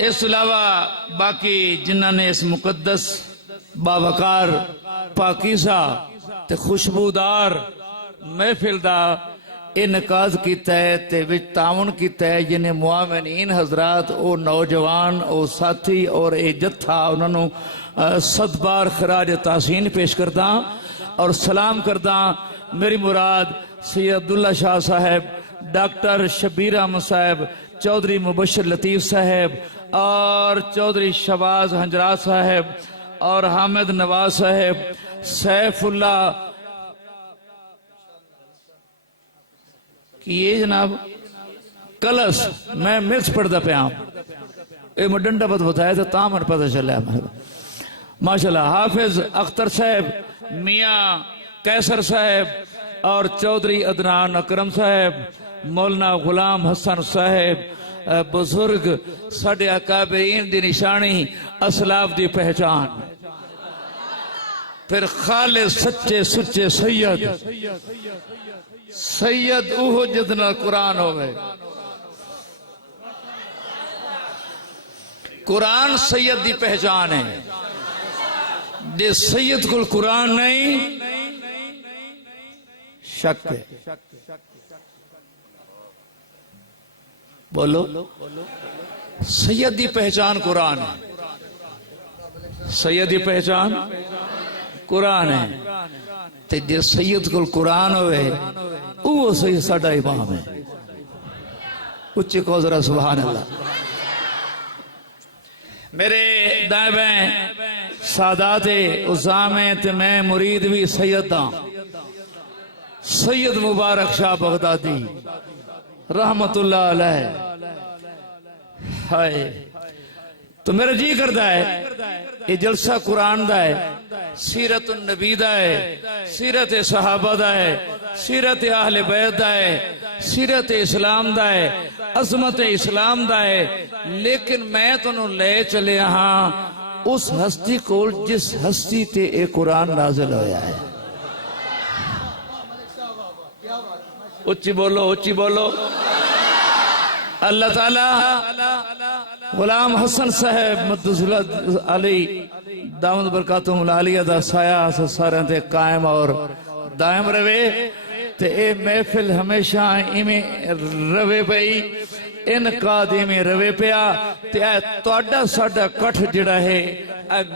इस अलावा बाकी जिन्होंने इस मुकद्दस बावकार पाकीज़ा ते खुशबूदार महफिल दा इनकाज किया है ते विच ताउन किया है, जिन्हें मुआमिनीन हजरात ओ नौजवान ओ साथी और ये जत्था उन्होंने सदबार खराज तहसीन पेश करदा और सलाम करदा। मेरी मुराद सैयद अब्दुल्ला शाह साहब, डॉक्टर शबीर अहमद साहब, चौधरी मुबशर लतीफ़ साहब और चौधरी शहबाज हंजरात साहब और हामिद नवाज साहब, सैफुल्ला कि ये जनाब कलश मैं मिक्स पढ़ता पाया ये मैं डंडा बद बताया तो ता मन पता चला माशाल्लाह। हाफिज अख्तर साहब, मियाँ कैसर साहब और चौधरी अदनान अकरम साहब, मौलाना गुलाम हसन साहब, बुजुर्ग साडे अकाबरीन दी निशानी, असलाफ दी पहचान, फिर खालिद सच्चे सुच्चे सैयद, सैयद उह जिदना कुरान होवे। कुरान सैयद दी पहचान है, जे सैयद को कुरान नहीं शक है। बोलो सैयद दी पहचान कुरान है, सैयद दी पहचान कुरान है। ते जे सैयद को कुरान होवे वो सही साडा इमाम है। उच्च को जरा सुभान अल्लाह। मेरे दाएं सादात उज़ाम है ते मैं मुरीद भी सैयद हाँ, सैयद मुबारक शाह बगदादी रहमतुल्लाह अलैह। हाय तो मेरा जी करता है ये जलसा कुरान दा है, सीरत नबी दा है, सीरत सहाबा दा है, सीरत अहले बैत दा है, सीरत इस्लाम दा है, अजमत इस्लाम दा है। लेकिन मैं तुहानू ले चले हाँ उस हस्ती को जिस हस्ती ते ये कुरान नाज़िल होया है। उच्ची बोलो, उच्ची बोलो। अल्लाह ताला गुलाम हसन साहब मद्दुल अली दामद बरकातुहुल आलिया दा साया सारे ते कायम और दायम रवे ते ए महफिल हमेशा इवें रवे पई, इनकाद इवें रवे पिया ते तुहाडा साडा कठ जिहड़ा है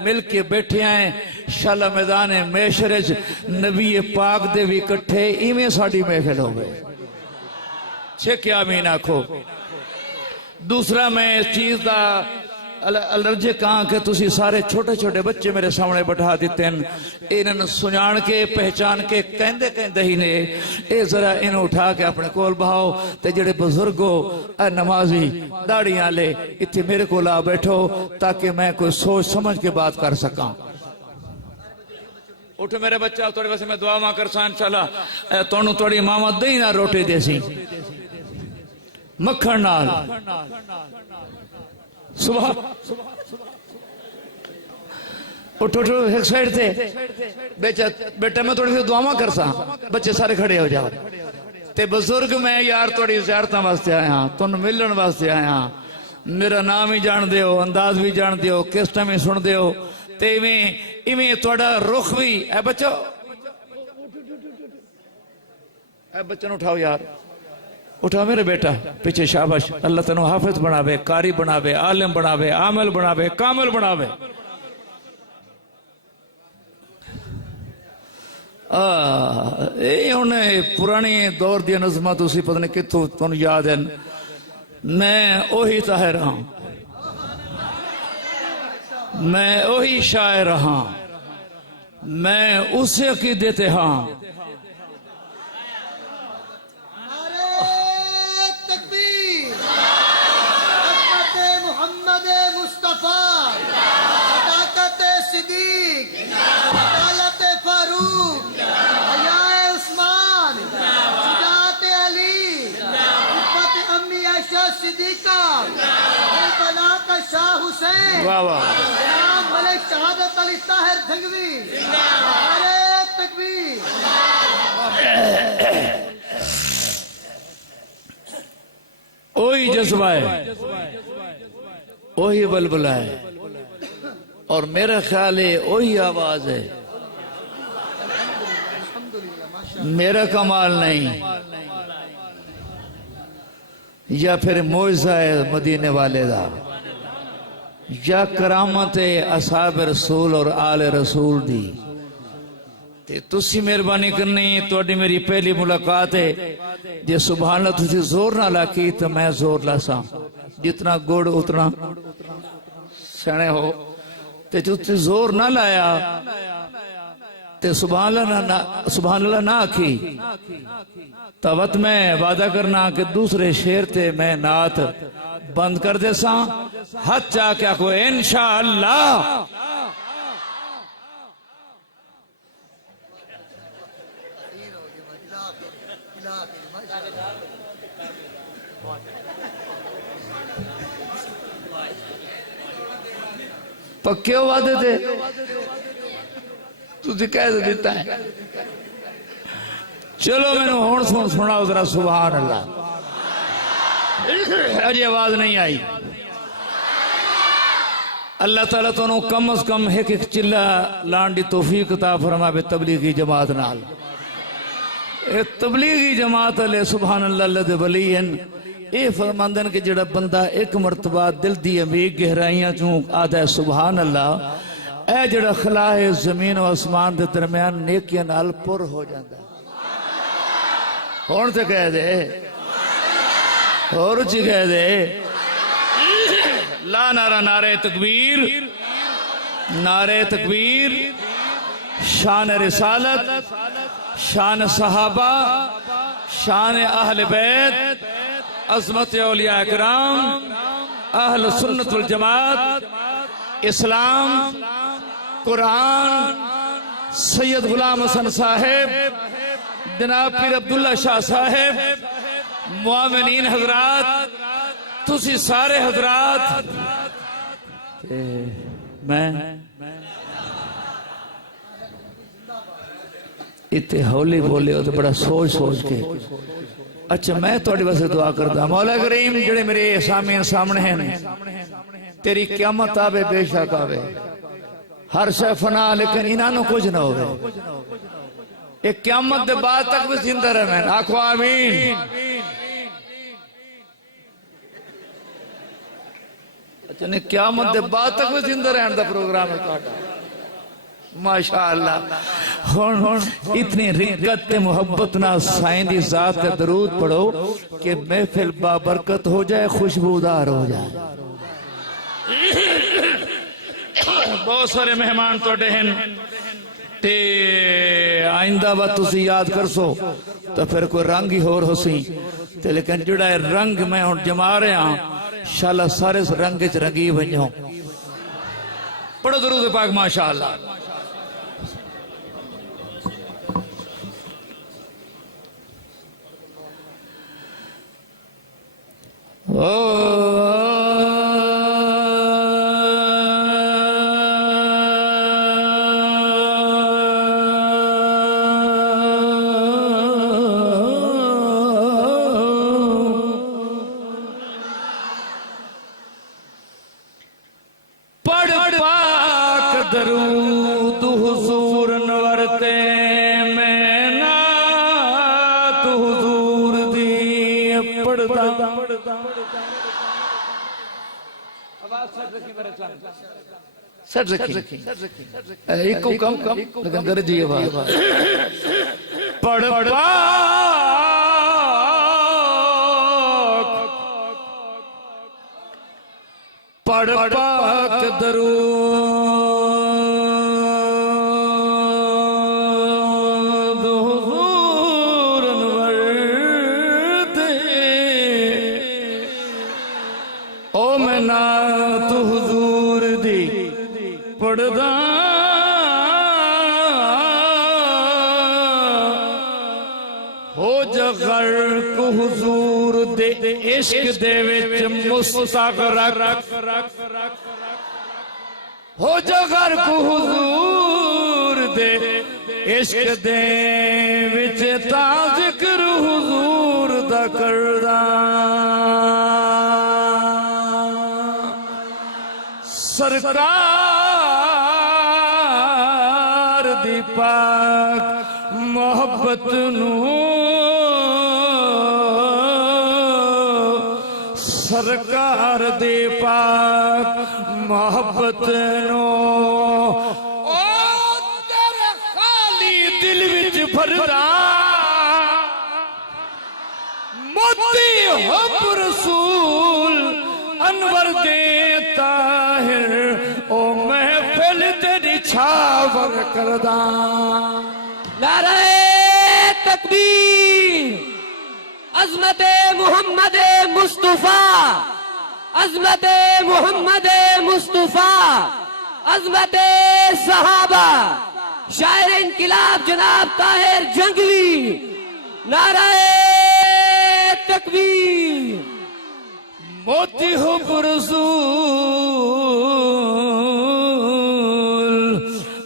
मिल के बैठे हैं शाला मैदान मैशर नबी पाक दे भी इकट्ठे इवें साडी महफिल होवे। छे क्या मीन आखो। दूसरा मैं इस चीज का अलर्जे कहा कि तुसी सारे छोटे छोटे बच्चे मेरे सामने बैठा दिते हैं, इन्होंने सुजान के पहचान के कहते कहते ही ने ये जरा इन्हें उठा के अपने कोल बहाओ ते जेड़े बुजुर्ग हो नमाजी दाढ़ी वाले इतने मेरे को आ बैठो ताकि मैं कोई सोच समझ के बात कर सका। उठ मेरे बच्चा थोड़े वैसे मैं दुआ कर सा इंशाल्लाह तुहानू थोड़ी मामा दही ना रोटी देसी मक्खन नाल सुबह उठो उठो एक साइड से बेचा बेटा मैं थोड़ी सी दुआवा कर सा बच्चे सारे खड़े हो जाओ ते बुजुर्ग मैं यार थोड़ी ज़ियारत वास्ते आया तुम मिलन वास्ते आया मेरा नाम ही जान दो अंदाज भी जान दो किस टाइम ही सुन दो ते इवें इवें थोड़ा रुख भी है बच्चो बच्चों उठाओ यार उठा मेरे बेटा पीछे शाबाश अल्लाह तेनू हाफिज बनावे कारी बनावे आलिम बनावे आमिल बनावे कामिल बनावे। पुरानी दौर दी नज़मां तुसी पता नहीं कितों तुहानू याद है। मैं ओही ताहिर हाँ, मैं ओही शायर हाँ, मैं उसे अकीदे ते हाँ। वाह वाह मलिक शहादत अली ताहिर धंगवी तकबीर। वही जज्बा है, वही बलबला है, और मेरा ख्याल है वही आवाज है। मेरा कमाल नहीं, या फिर मोइज़ा है मदीने वाले दा, या करामत है असहाब रसूल और आले रसूल दी। ते तुसी मेहरबानी करनी, तुहाडी मेरी पहली मुलाकात है। जे सुभान अल्लाह तुसी जोर ना लाकी तो मैं जोर लासा, जितना गुड़ उतना सने हो। ते तुसी जोर ना लाया ते सुभान अल्लाह ना आखी, तवत मैं वादा करना कि दूसरे शेर ते मैं नात बंद कर दे सा। हथ जा क्या को इंशाअल्लाह। पक्के वादे थे तुझे कह देता है। चलो मैंने हुण सुना जरा सुभान अल्लाह। अजी आवाज नहीं आई। अल्लाह ताला तो कम अज कम एक एक चिल्ला लाण दी तौफीक अता फरमावे तबलीगी जमात नाल। ए तबलीगी जमात अले सुभान अल्लाह अल्लाह दे वली हैं। ये फरमांदन कि जड़ा बंदा एक मरतबा दिल दी अमीर गहराइयां चूं आदा है सुभान अल्लाह, ए जड़ा खला है जमीन और आसमान के दरम्यान नेकियां नाल पुर हो जाता। हुण ते कह दे, और उच्ची कह दे, ला नारा नारे तकबीर, नारे तकबीर। शान रिसालत, शान सहाबा, शान अहल बैत, अज़मत औलिया इकराम, अहल सुन्नत वल जमात, इस्लाम, कुरान, सैयद गुलाम हसन साहेब, जनाब पीर अब्दुल्ला शाह साहेब, मुआमिनीन हजरात, तुसी सारे हजरात। मैं इतने हौली बोले हो तो बड़ा सोच सोच के। अच्छा मैं थोड़ी वास्ते दुआ करता, मौला करीम जेड़े मेरे सामने सामने हैं, तेरी क़यामत आवे बेशक आवे, हर शय फना लेकिन इन्हों कुछ ना हो। एक क़यामत के बाद तक भी जिंदा रहना। आखो आमीन। अच्छा नहीं, क़यामत के बाद तक भी जिंदा रहने का प्रोग्राम है तुहाडा। माशाअल्लाह। हुण इतनी रिक्कत ते मुहब्बत ना साईं दी जात का दरूद पढ़ो कि महफिल बाबरकत हो जाए, खुशबूदार हो जाए। बहुत सारे मेहमान तुहाडे हैं ते आइंदा बात तुसी याद कर सो तो फिर कोई रंग ही होर होसी ते, लेकिन जिहड़ा रंग मैं हुण जमा रहा इंशाअल्लाह सारे रंग च रंगी वञो। पढ़ो दरूद पाक माशाअल्लाह। पढ़ पाक दरूद हुजूर नवरते मैं ना तू हुजूर दी पढ़दा। सट रखी एक कम लेकिन दर्जी आवाज। पढ़ पढ़ पाक दरूद हुजूर नवरते ओ मैं ना तू हुजूर दी पढ़दा। हो जगर को हुजूर दे इश्क दे विच मुस्तगरक, हो जगर को हुजूर दे इश्क दे विच ता जिक्र हुजूर दा करदा। सरकार दी पाक मोहब्बत नू सरकार दे पाक मोहब्बत नो ओ तेरे खाली दिल विच भरदा मोती हब रसूल अनवर दे ताहिर ओ महफिल तेरी छावर करदा। नारे तकबीर, अज़मत मोहम्मद मुस्तफा, अज़मत मोहम्मद मुस्तफा, अज़मत सहाबा, शायर इनकिलाब जनाब ताहिर जंगवी। नारे तकबीर। मोती हो रसूल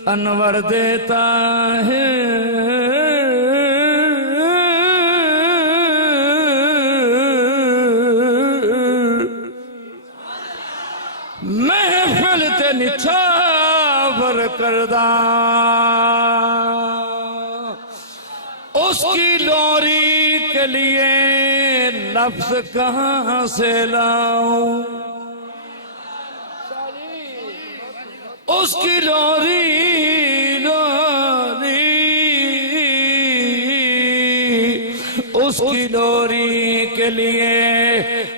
अनवर देता है महफिल ते निछावर करदा। उसकी लोरी के लिए लफ्ज कहां से लाऊं, उसकी लोरी लोरी उसकी लोरी के लिए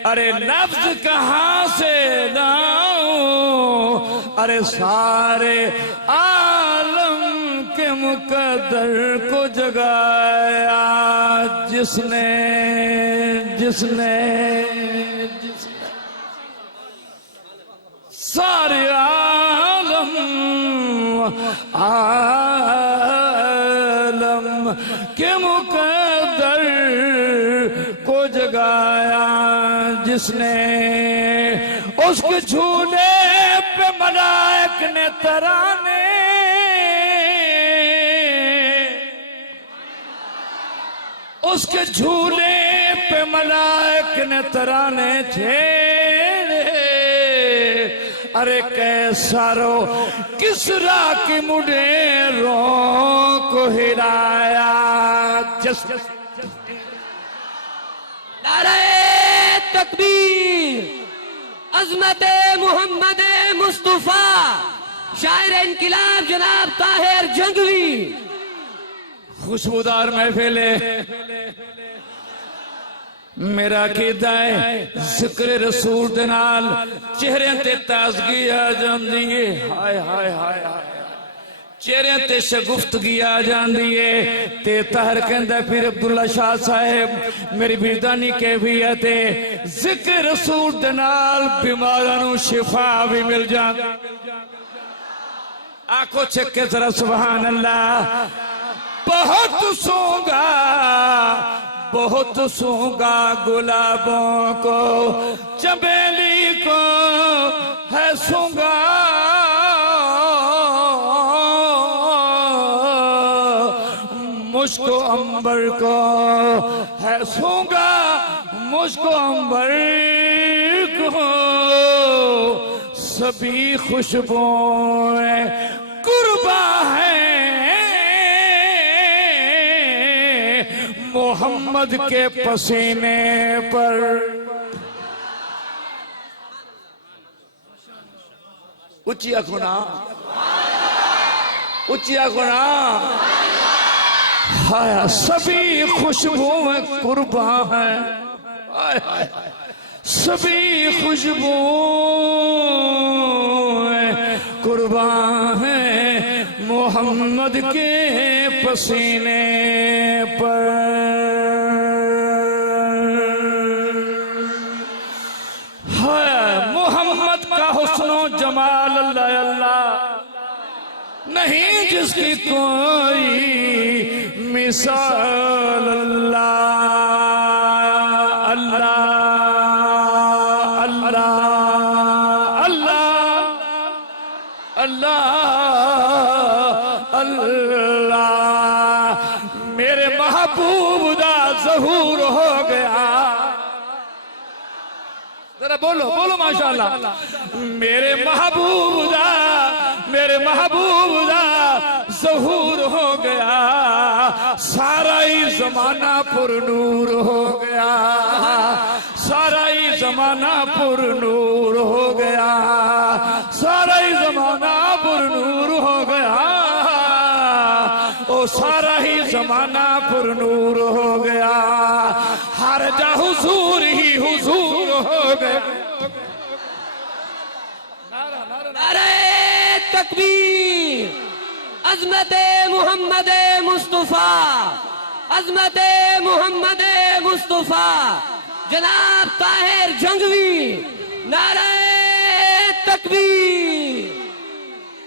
अरे लफ्ज कहां से लाऊं। अरे सारे आलम के मुकद्दर को जगाया जिसने जिसने सारे आलम के मुकद्दर को जगाया जिसने। उसके झूले पे मलाइक ने तराने उसके झूले पे मलाइक ने तराने छेड़े। अरे कैसारो किसरा की मुडेरों को हिलाया जस। नारे तकबीर, अज़मत मोहम्मद मुस्तफा, शायर इनकिलाब जनाब ताहिर जंगवी। खुशबूदार महफिले मेरा कीदा है जिक्र रसूल दे नाल चेहरे ते ताजगी आ जांदी है। हाय हाय हाय हाय चेहरे ते शगुफ्तगी आ जांदी है। ते ताहर कहंदा फिर अब्दुल्ला शाह साहब मेरी बिरदानी कैफियत है जिक्र रसूल दे नाल बीमारां नूं शिफा भी मिल जांदी। आंखों चक्के जरा सुभान अल्लाह। बहुत सूंगा गुलाबों को चमेली को है सूंगा। मुझको अंबर को है सूंगा मुझको अंबर को। सभी खुशबुएं कुर्बा है मोहम्मद के पसीने पर। उचिया गुना उचिया गुना हाय सभी खुशबुएं कुर्बा है। सभी खुशबुएं कुर्बा है मोहम्मद के पसीने पर। मोहम्मद का हुस्नो जमाल अल्लाह अल्लाह नहीं जिसकी कोई मिसाल। अल्लाह अल्लाह अल्लाह अल्लाह अल्लाह अल्लाह मेरे महबूब दा ज़हूर हो गया। जरा बोलो बोलो माशाअल्लाह। मेरे महबूब दा ज़हूर हो गया, सारा ही जमाना पुरनूर हो गया, सारा ही जमाना पुरनूर हो गया, सारा ही जमाना पुरनूर हो गया, ओ सारा ही जमाना पुरनूर हो गया, हर जा हुजूर ही हुजूर हो गया। नारे तकबीर, अज़मत मोहम्मद मुस्तफा, अज़मत मोहम्मद मुस्तफा जनाब ताहिर जंगवी, नारे तकबीर।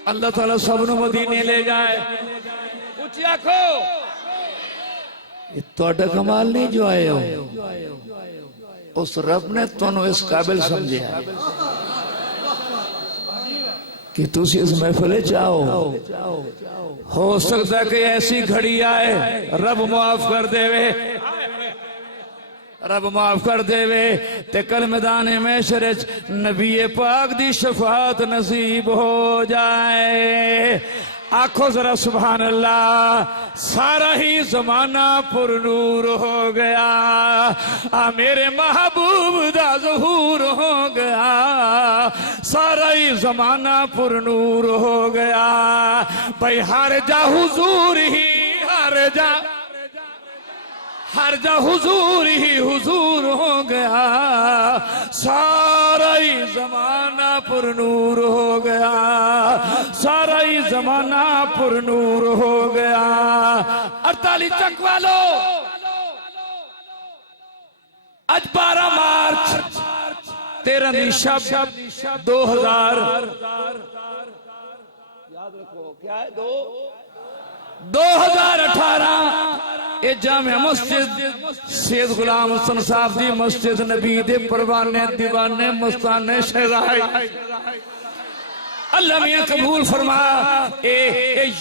अल्लाह ताला सबनों मदीने ले जाए। ऊंची आंखो, ਤੁਹਾਡਾ कमाल नहीं जो आए हो, उस रब ने तुहानू इस काबिल समझा कि तुसी इस महफिल च आओ। हो सकता कि ऐसी घड़ी आए रब माफ कर देवे, रब माफ कर देवे ते कल मैदान महशर नबी पाक दी शफाअत नसीब हो जाए। आखो जरा सुभान अल्लाह। सारा ही जमाना पुरनूर हो गया, आ मेरे महबूब दा ज़हूर हो गया, सारा ही जमाना पुरनूर हो गया। भाई हर जा हुजूर ही हर जा हुजूर ही हुजूर हो गया, सारा ही जमाना पुरनूर हो गया, सारा ही जमाना पुरनूर हो गया। 48 चक वालो, आज 12 मार्च 13 शब 2000 याद रखो क्या है 2018 ये जामिया मस्जिद सैयद गुलाम हसन साहब दी मस्जिद नबी दे परवाने दीवाने मस्ताने शहराई अल्लाह मियां कबूल फरमा। ए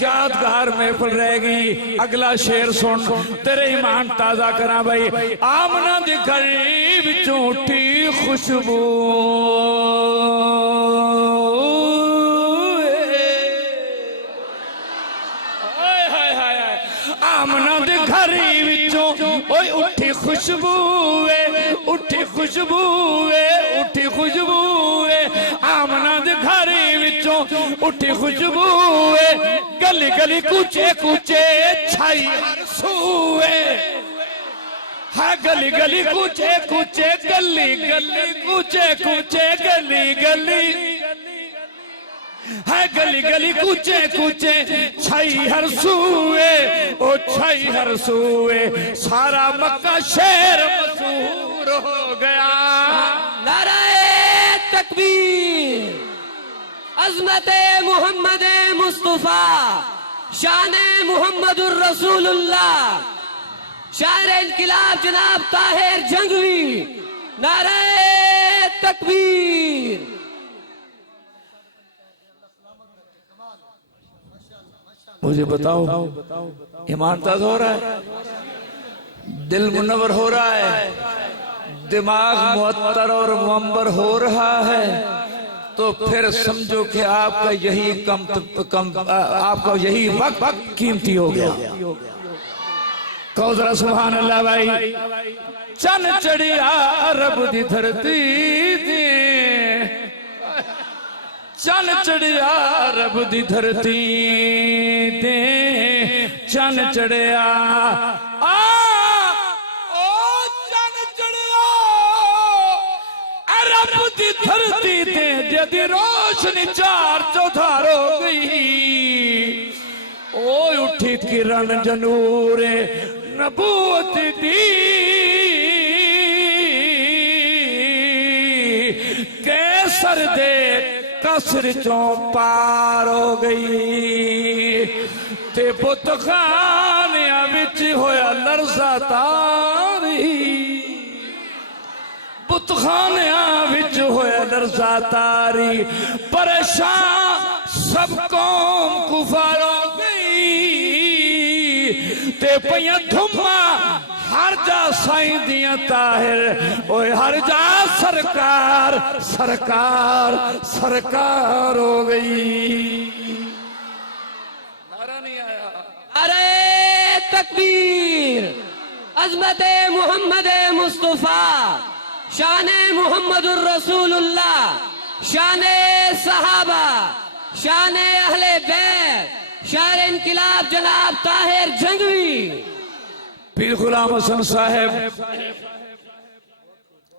यादगार महफिल रहेगी। अगला शेर सुन तेरे ईमान ताजा करा भाई। आमना दे घर विचों उठी खुशबू, आमना दे घर विचों ओए उठी खुशबू, उठी खुशबू, उठी खुशबू, आमना दे घर विचों उठी खुशबू, गली गली कूचे कूचे छाई हर सूए, है गली गली कूचे कूचे, गली गली कूचे कूचे, गली गली है गली गली कूचे कूचे छाई हर सूए, ओ छाई हर सूए, सारा मक्का शहर मशहूर हो गया। नारे तकबीर, अज़मत मोहम्मद मुस्तफा, शान मोहम्मदुर रसूलुल्लाह, शायर इनकिलाब जनाब ताहिर जंगवी, नारे तकबीर। मुझे बताओ ईमान ताज़ा हो रहा है, दिल मुनव्वर हो रहा है, दिमाग मुअत्तर और मुअम्बर हो रहा है, तो फिर समझो कि आपका यही आपका यही वक्त कीमती हो गया। कहो जरा सुभान अल्लाह भाई। चन चढ़िया रब दी धरती ते, चन चढ़िया रब दी धरती ते, चन चढ़िया ओ चन चढ़िया रब दी धरती ते, जदी रोशनी चार चौधार हो गई, ओ उठी किरण जनूरे नबूवत दी, कैसर दे कसर चों पार हो गई, ते बुत खानिया विच होया लरज़ा तारी, बुत खानिया विच होया लरज़ा तारी, परेशान सब कौम कुफार हो गई, ते पइयां धुम्मा हर जा साईं दिया ताहिर ओए हर जा सरकार सरकार सरकार हो गई। नारा नहीं आया। अरे तकबीर, अज़मत मोहम्मद मुस्तफ़ा, शान मोहम्मदुर रसूलुल्लाह, शान सहाबा, शान अहले बैत, शायर इनकिलाब जनाब ताहिर जंगवी। पीर गुलाम हसन साहब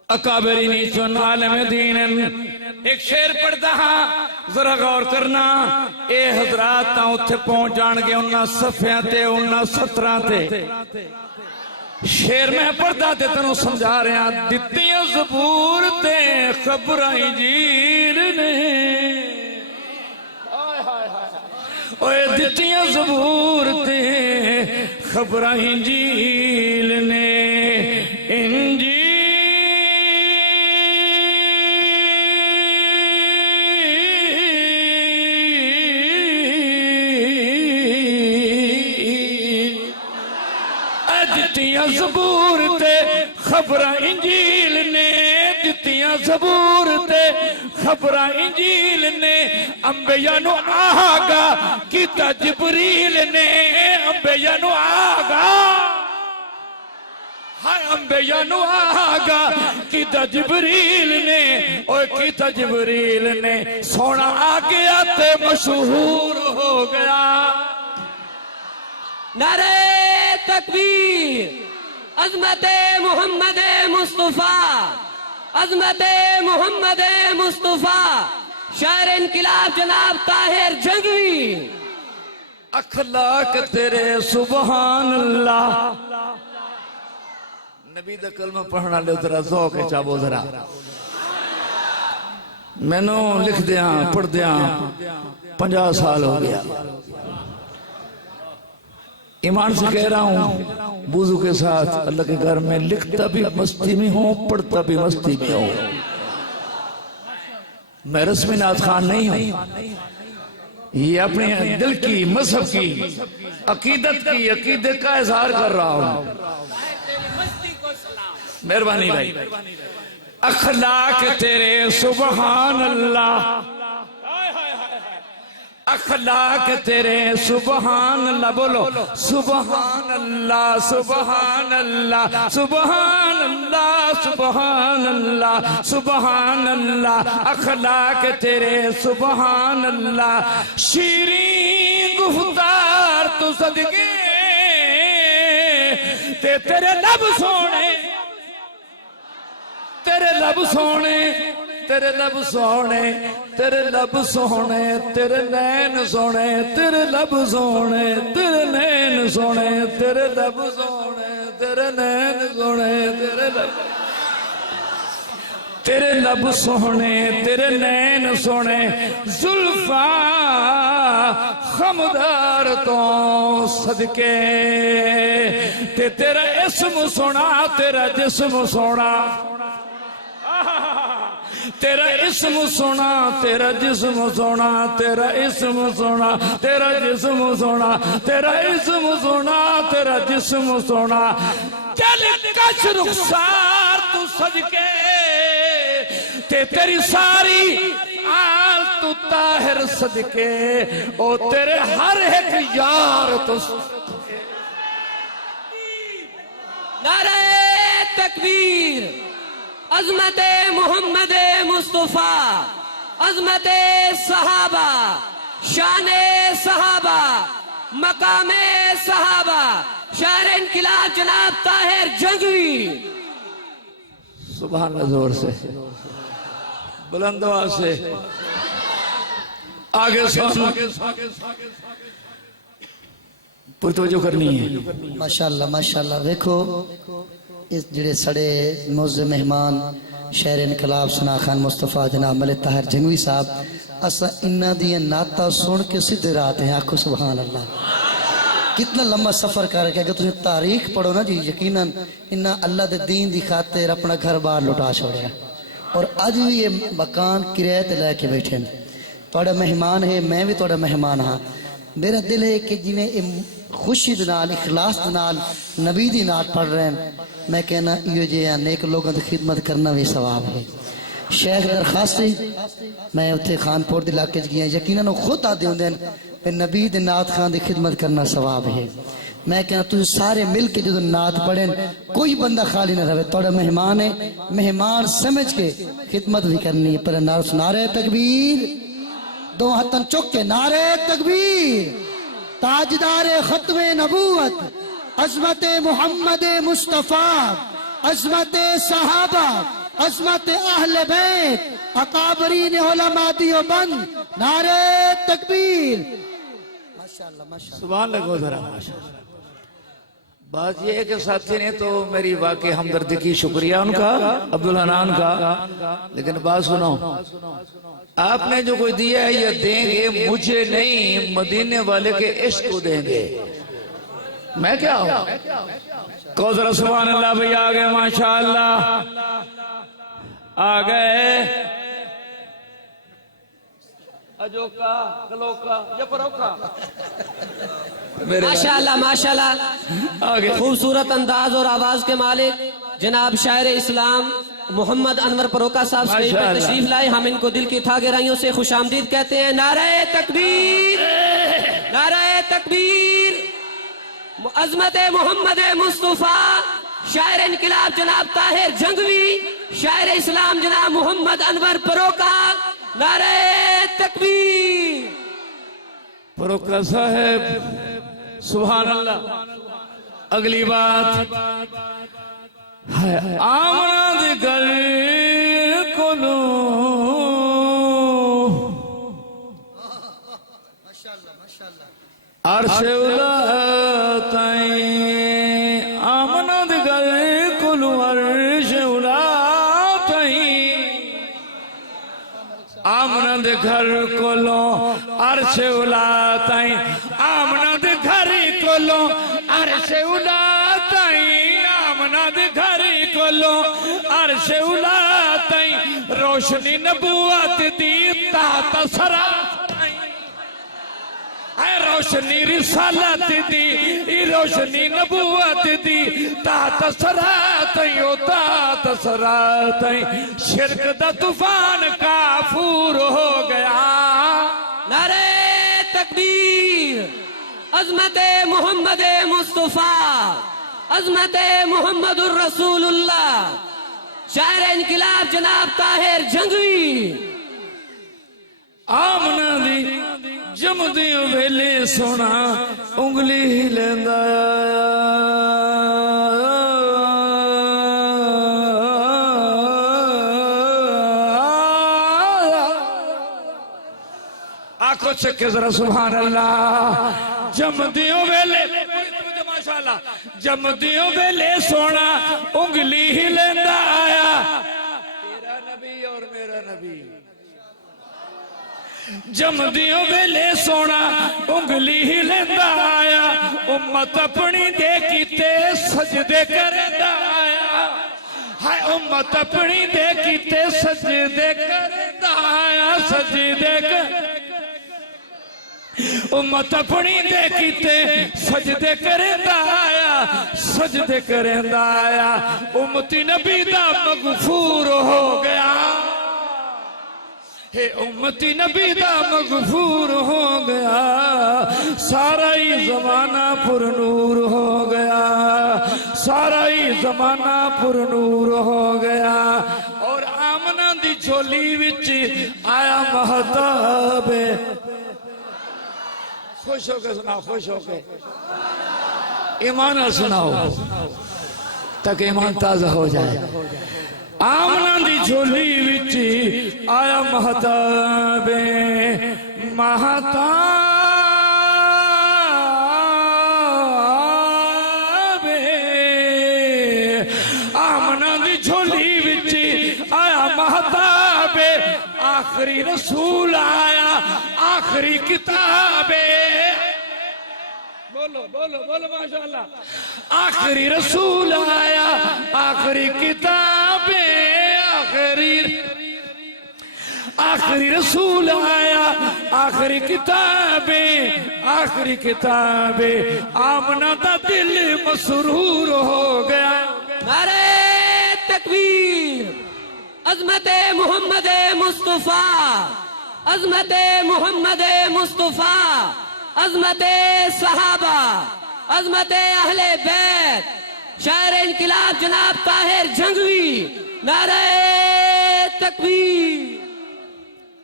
अकाबरीनी चुन आलम दीन एक शेर पढ़ता हाँ, जरा गौर करना। ए हजरात तां उत्थे पहुंच जाणगे उन्हां सफ़ियां ते उन्हां सतरां ते। शेर मैं पढ़दा ते तैनूं समझा रहा। दित्तियां ज़बूर ते खबरां इंजील ने, ओए दित्तियां ज़बूर ते खबरां इंजील ने। दित्तियां ज़बूर ते खबरां इंजील ने, दित्तियां ज़बूर ते खबरां इंजील ने। अंबिया नू आगा कीता जिबरील ने, अंबिया नू आगा, हाय अंबिया नू आगा कीता जिबरील ने, ओए कीता जिबरील ने। सोना आ गया ते मशहूर हो गया। नारे तकबीर, अज़मत मोहम्मद मुस्तफ़ा, अज़मत मोहम्मद मुस्तफ़ा, शायर इनकिलाब जनाब ताहिर जंगवी। अखलाक तेरे सुबहान अल्लाह। नबी दा कलमा पढ़ना ले जरा ज़ौक़ है चाबो जरा। मैनू लिख दिया पढ़ दिया 50 साल हो गया। ईमान से कह रहा हूँ, बुज़ू के साथ अल्लाह के घर में लिखता भी मस्ती में हूँ, पढ़ता भी मस्ती में हूँ। मैं रस्मी नाथ खान नहीं हूँ। ये अपने दिल की, मजहब की, अकीदत की, अकीदत का इजहार कर रहा हूँ। मेहरबानी भाई। अखलाक तेरे सुबहान अल्लाह, अखलाक तेरे सुबहान अल्लाह। बोलो सुबहान अल्लाह, सुबहान अल्लाह, सुबहान अल्लाह, सुबहान अल्लाह, सुबहान अल्लाह। अखलाक तेरे सुबहान अल्लाह। शीरीं गुफ्तार तू सदके ते तेरे लब सोने, तेरे लब सोने, तेरे लब सोने, तेरे लब सोने, तेरे नैन सोने, तेरे लब सोने, तेरे नैन सोने, तेरे लब सोने, तेरे नैन सोने, तेरे लब, तेरे लब सोने, तेरे नैन सोने। जुल्फा खमदार तो सदके ते तेरा इस्म सोना, तेरा जिस्म सोना, तेरा इस्म सोना, तेरा जिस्म सोना, तेरा इस्म सोना, तेरा जिस्म सोना, तेरा इस्म सोना, तेरा जिस्म सोना। चल कश रुखसार तू सजके ते तेरी सारी आल तू ताहिर सदके, ओ तेरे हर एक यार तो। नारे तकबीर, अज़मत मोहम्मद मुस्तफ़ा, अज़मत सहाबा, शान सहाबा, मकाम सहाबा, शायर इनकिलाब जनाब ताहिर जंगवी। सुभान अल्लाह, जोर से बुलंद आवाज से आगे सुन, पूरी तवज्जो करनी है। माशाअल्लाह माशाअल्लाह। देखो इस जिहड़े साढ़े मोज़ मेहमान शायर इनकलाब सना खान मुस्तफ़ा जनाब मलिक ताहिर जंगवी साहब, असा इन्ना दियां नाता सुन के सीधे रात हैं। आखो सुभान अल्लाह। कितना लंबा सफर करके अगर तुम तारीख पढ़ो ना जी, यकीनन इन्ना अल्लाह दे दीन दी खातिर अपना घर बार लुटा छोड़िया, और अज भी ये मकान किराए ते लैके बैठे हैं। तुहाडा मेहमान है, मैं भी तुहाडा मेहमान हाँ। मेरा दिल है कि जिवें खुशी दे नाल इखलास दे नाल नबी दी नात पढ़ रहे हैं, मैं कहना इहो जिहा नेक लोगों की खिदमत करना भी सवाब है। शेख दरखास्त मैं उत्थे खानपुर के इलाके गया, यकीनन खुद आते होंगे नबी दे नात खान की खिदमत करना सवाब है। मैं कहना तुम सारे मिल के जो नात पढ़े कोई बंदा खाली ना रहे, थोड़ा मेहमान है, मेहमान समझ के खिदमत भी करनी है। पर नारे तकबीर, दो हाथन चुक के नारे तकबीर। ताजदार खत्मे नबूवत अजमत मोहम्मद मुस्तफ़ा, अजमत सहाबा, अजमत अहले बैत, अकाबरीन उलमा दियोबंद, नारे तकबीर। माशाअल्लाह माशाअल्लाह, सुभान अल्लाह जरा माशाअल्लाह। बात यह है कि साथी ने तो मेरी वाकई हमदर्दी की, शुक्रिया उनका, अब्दुल हनान का। लेकिन बात सुनो, आपने जो कोई दिया है ये देंगे मुझे नहीं, मदीने वाले के इश्क को देंगे। मैं क्या हूं? कहो जरा सुभान अल्लाह। भाई आ गए माशाअल्लाह, आ गए। अजोका कलोका या परोका, माशाअल्लाह माशाअल्लाह। आगे खूबसूरत अंदाज और आवाज के मालिक जनाब शायर इस्लाम मोहम्मद अनवर परोका साहब स्टेज पर माशाअल्लाह। तशरीफ लाए। हम इनको दिल की था गहराइयों से खुशामदीद कहते हैं। नारे तकबीर, नारे तकबीर। अजमत मोहम्मद मुस्तफ़ा, शायर इनकलाब जनाब ताहिर जंगवी, शायर इस्लाम जनाब मोहम्मद अनवर परोका, नारे तकबीर। परोका साहब सुभान अल्लाह। अगली बात है आमना दे घर कोलो अरशे उला ताई, आमना दे घर कोलो अरशे उला ताई, आमना दे घर कोलो अरशे उला ताई, आमना दे घर कोलो अरशे उला ताई, आमना दे घर कोलो अरशे उला ताई, रोशनी नबूवत दी तात सरा है, रोशनी रिसालत दी, रोशनी नबूवत दी तात सरा ताई, ओ तात सरा ताई। शिरक दा तूफान काफूर हो गया। नारे तकबीर। अजमत मोहम्मद मुस्तफ़ा, अजमत मोहम्मद रसूलुल्लाह, शायर इनकलाब जनाब ताहिर जंगवी। आमना दी जमदी वेले सोना उंगली हिलेंदा, आंखों चक्के जरा सुभान अल्लाह। जमदियों वेले माशाअल्लाह, जमदियों वेले सोना उंगली हिलेंदा आया, तेरा नबी और मेरा नबी। जमदियों वेले सोना उंगली हिलेंदा आया, उम्मत अपनी दे कीते सजदे करदा आया, हाय उम्मत अपनी दे कीते सजदे करदा आया, सजदे कर उम्मत अपनी दे कीते सजदे करदा आया, सजदे करदा आया। उम्मती नबी दा मगफूर हो गया, हे उम्मती नबी दा मगफूर हो गया, सारा ही जमाना पुरनूर हो गया, सारा ही जमाना पुरनूर हो गया। और आमना दी झोली विच आया महताब, खुश होके सुनाओ, खुश होके ईमान सुनाओ ताकि ईमान ताजा हो जाए। आमना दी झोली विच आया महताब, महताब, आमना दी झोली विच आया महताब, आखिरी रसूल आया, आखिरी किताबे। बोलो बोलो बोलो माशाअल्लाह। आखिरी रसूल आया, आखिरी किताबे, आखिरी आखिरी रसूल आया, आखिरी किताबें आमना दा दिल मसरूर हो गया। नारे तकबीर, अजमत मोहम्मद मुस्तफा, अजमत मोहम्मद मुस्तफा, अजमत सहाबा, अजमत अहले बैत, शायर इनकलाब जनाब ताहिर जंगवी। नारे तकबीर।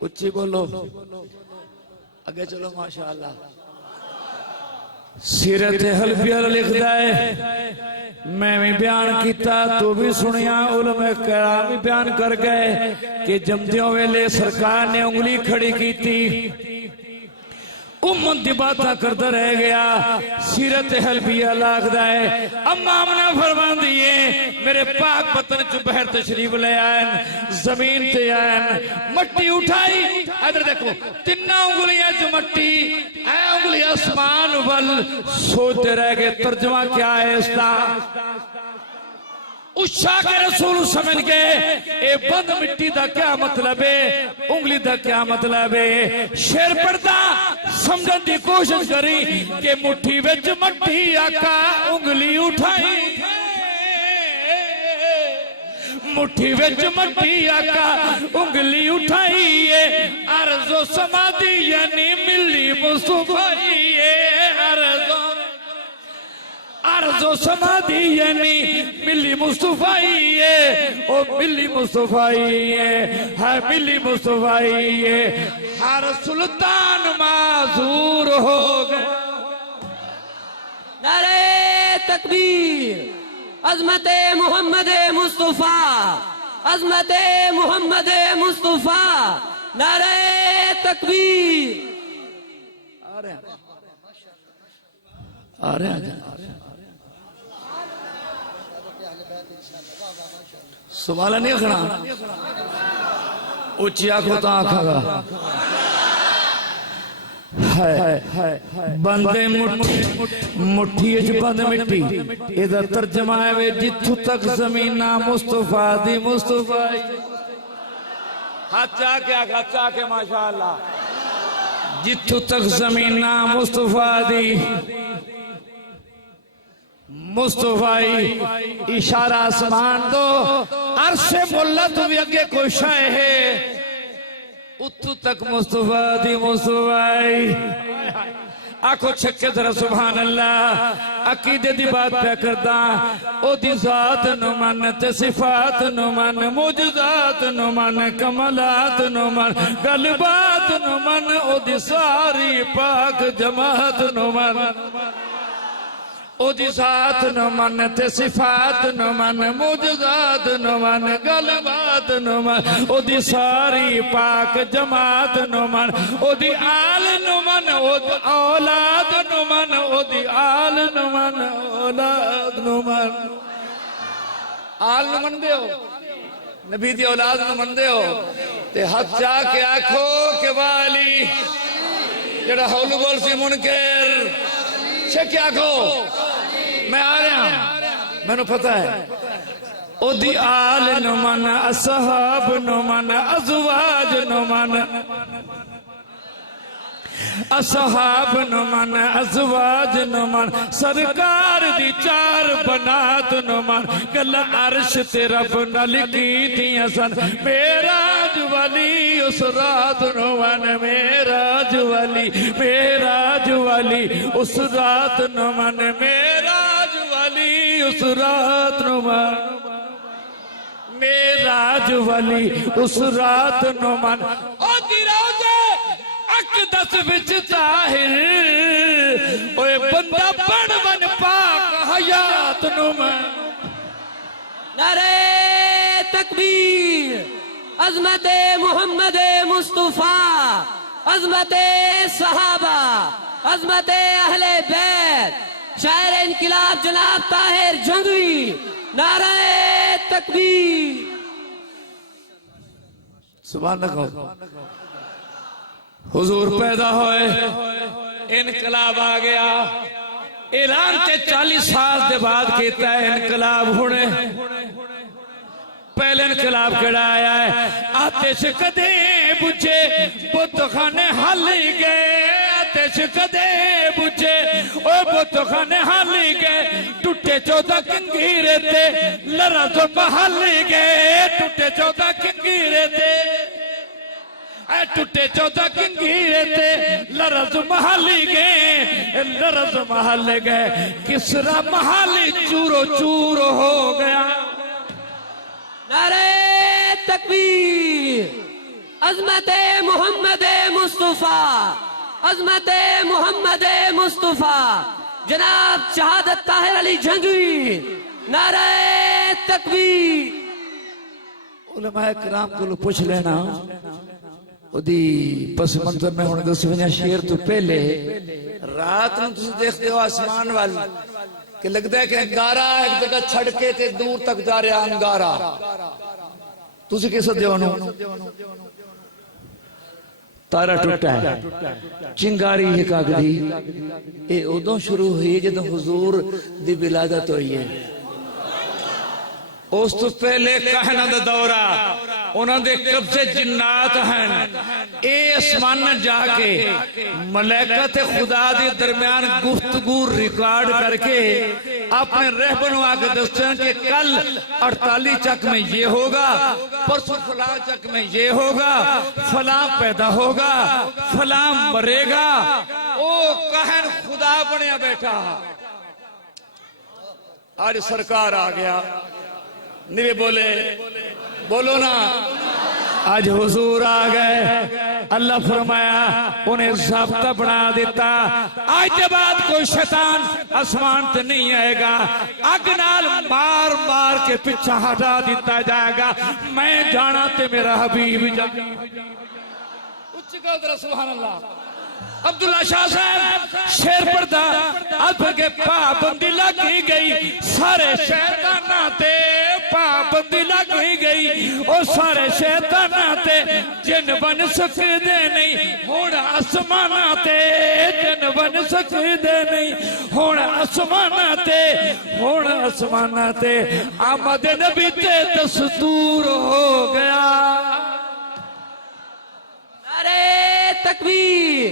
उच्ची बोलो, आगे चलो। माशाअल्लाह। सीरत हल्फिया लिखदा है, मैं भी बयान किया, तू भी सुनिया, उलमा कराम भी बयान कर गए कि जमदियों वेले सरकार ने उंगली खड़ी की थी, उम्मत दी बातां करदा रह गया। सीरत हल्फिया लिखदा है, अम्मा आमना फरमांदी है, मेरे पाक वतन च बहर तशरीफ ले आए, जमीन ते आए, मट्टी उठाई, इधर देखो तिन्ना उंगलियां च मट्टी, ऐ उंगली आसमान वल, सोचते रह गए तर्जमा क्या है इसका। उषा के रसूल समझ गए ए बंद मिट्टी दा क्या मतलब है, उंगली दा क्या मतलब है। शेर पढ़दा समझन दी कोशिश करी कि मुट्ठी विच मट्टी, आका उंगली उठाई, मुट्ठी विच मट्टी, आका उंगली उठाई, अर्जो समाधि यानी मिली मुस्तफाई, अर्जो समाधि यानी मिली मुस्तफाई, ओ मिली मुस्तफाई है, मिली मुस्तफाई, हर सुल्तान माजूर हो गए। नारे तकबीर, अजमत मोहम्मद मुस्तफा, अजमत मोहम्मद मुस्तफा। नारे तकबीर। आ रहे हैं सुभान नहीं खड़ा, उच्ची आंखों तो आखागा बंदे मुट्ठी च बंद मिट्टी, इहदा तर्जमा है जिथों तक जमीना मुस्तफा दी मुस्तफाई। हाथ चाके आखा चाके माशाअल्लाह, जिथों तक जमीना मुस्तफा दी मुस्तफाई, इशारा आसमान दो, अरशे मुल्लत भी अगे कोई शाय है, उतू तक मुस्तफा दी मुस्तफाई। आखो छक्के जरा सुभान अल्लाह। अकीदे दी बात पे करदा, ओदी जात नु मन ते सिफात नु मन, मुजजात नु मन, कमलात नु मन, गलबात नु मन, ओदी सारी पाक जमात नु मन, ओदी जात न मन ते सिफात न मन, मुजजात न मन, गलबात न मन, ओदी सारी पाक जमात न मन, ओदी आल न मन, ओदी औलाद न मन, ओदी आल न मन, औलाद न मन। आल न मन दे हो, नबी दी औलाद न मन दे हो, ते हाथ जाके आखो के वाली जेड़ा हौल बोल सी मुनकर से क्या कहो, मैं आ रहा, मैंने पता है। ओदी आल नु मन, असहाब नु मन, अज़वाज नु मन, असहाब नु मन, अज़वाज नु मन, सरकार दी चार बनात नु मन, गल अर्श ते रब नाल कीतियां सन, मेराज वाली उस रात नु मन, मेराज वाली उस रात नु मन, मेराज वाली उस रात नु मन, मेराज वाली उस रात नु मन। ओ दिरोजे अकदस विच ताहिर, ओए बंदा बन बन पाक हयात नु मन। नारे तकबीर, अजमत मोहम्मद मुस्तफा, अजमत सहाबा, अजमत अहले बैत, शायर इनकलाब जनाब ताहिर जंगवी। नारे तकबीर। सुभान अल्लाह। हुजूर पैदा होए, इनकलाब आ गया, ऐलान ते 40 साल के बाद कहता है इनकलाब होने। पहले इनकलाब केड़ा आया है आतिश कदे बुझे बुतखाने हल गए आतिश कदे बुझे ओ बुतखाने हल गए टूटे 14 कंगीरे ते लरा तो महल गए टूटे 14 कंगीरे ते टूटे 14 कंगीरे ते लरज महल गए लरज महल गए किसरा महल चूरो चूर हो गया। नारे तकबीर अजमत मोहम्मद मुस्तफा अजमत मोहम्मद मुस्तफा जनाब शहादत ताहिर अली जंगवी नारे तकबीर। उलमाए किराम को पूछ लेना ओदी पस मंजर में हुण दस वञा शेर तो पहले रात ਨੂੰ ਤੁਸੀਂ देखते हो आसमान वाल कि लगता है कि अंगारा एक जगह छड़ के ते दूर तक जा रहा अंगारा ਤੁਸੀਂ किस सदे हो तारा टूटा है चिंगारी है कागड़ी ये उदों शुरू हुई जदों हुजूर दी विलादत हुई है। उस तो पहले कहना दा दौरा उन्होंने कब्जे जिन्नात हैं ए आसमान जाके मलैका ते खुदा दे दरमियान गुफ्तगू रिकॉर्ड करके अपने रहबन आके दसते हैं कि कल 48 चक में ये होगा परसों फलां चक में ये होगा फलां पैदा होगा फलां मरेगा। ओ कहन खुदा बनया बैठा आज सरकार आ गया निवे बोले बोलो ना आज हुजूर आ गए अल्लाह फरमाया उन्हें ज़ाब्ता बना देता आज के बाद कोई शैतान आसमान से नहीं आएगा अग नाल मार मार के पीछा हटा दिता जाएगा मैं जाना ते मेरा हबीब उच्च का सुभान अल्लाह। अब्दुल्ला शाह साहब शेर पढ़दा अब के पाबंदी लगी गई सारे शैताना ते पाबंदी लगी गई और सारे शैताना ते जिन बन सकदे नहीं हुण आसमाना ते जिन बन सकदे नहीं हुण आसमाना ते आमद नबी ते दस्तूर हो गया। नारे तकबीर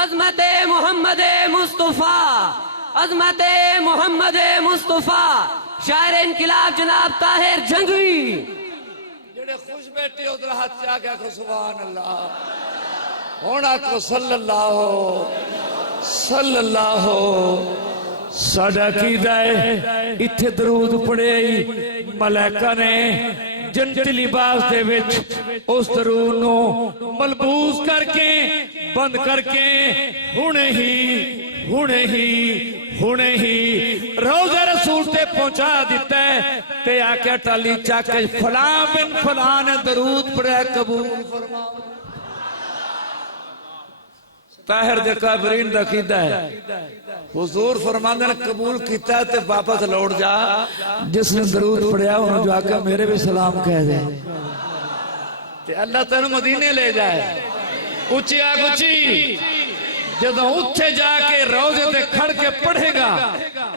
अजमत मोहम्मद मुस्तफा अजमत मोहम्मद मुस्तफा शायर इनकलाब जनाब ताहिर जंगवी जेड़े खुश बैठे उधर हाथ से आके आखो सुभान अल्लाह होना को सल्लल्लाहु साडा कीदा है इत्थे दरूद पढ़े मलाइका ने जन्नती लिबास दे विच उस दरूद नु मलबूस करके बंद करके हुणे ही रोज़े रसूल ते पहुंचा दिता है ते आके टाली चक फलां बिन फलां ने दरूद पढ़िया कबूल फरमाओ। ताहिर दे काबरीन दा कीदा है हुजूर फरमांदे ने कबूल कीता ते वापस लौट जा जिसने दरूद पढ़िया उन्हें जाके मेरे भी सलाम कह दे ते अल्लाह तेनु मदीने ले जाए। उच्ची आग उच्ची जदों उत्थे जाके रोज़े ते खड़ के पढ़ेगा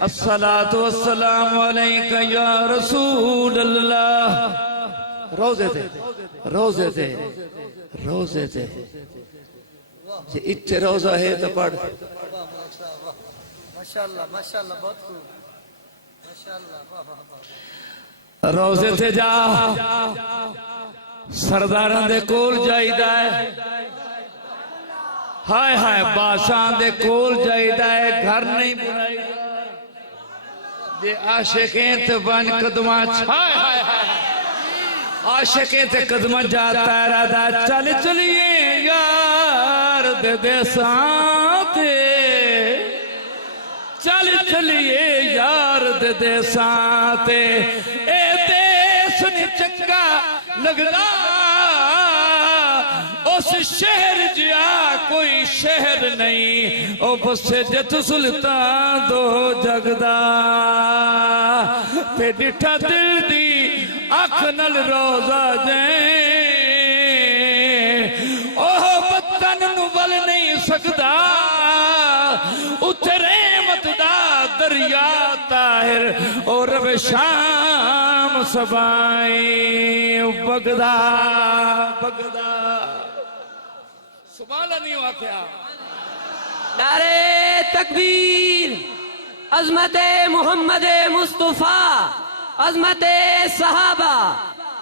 अस्सलातु वस्सलामु अलैका या रसूल अल्लाह रोज़े ते जे इत्थे रोज़ा है तो पढ़ माशाअल्लाह माशाअल्लाह बहुत खूब माशाअल्लाह। रोज़े ते जा सरदारां दे कोल जाईदा है हाय हाय बादशाह दे कोल जाईदा है घर नहीं बुलाईदा जे आशिकें ते बन कदमा हाय हाय हाय आशिकें ते कदमा जाता राधा चल चलिए यार दे साथे चल चलिए यार दे साथे ए देश नहीं चंगा लगदा उस शहर जिया कोई शहर नहीं ओ बसे जत सुल्तान दो जगदा ते डिठा दिल दी अख नल रोज़ा जे ओह बतन नु बल नहीं सकदा उतरे मत दा दरिया ताहिर और रब शाम सबाई बगदा बगदा सुभान अल्लाह नहीं हुआ क्या? नारे तकबीर, अजमत मोहम्मद मुस्तफा, अजमत सहाबा,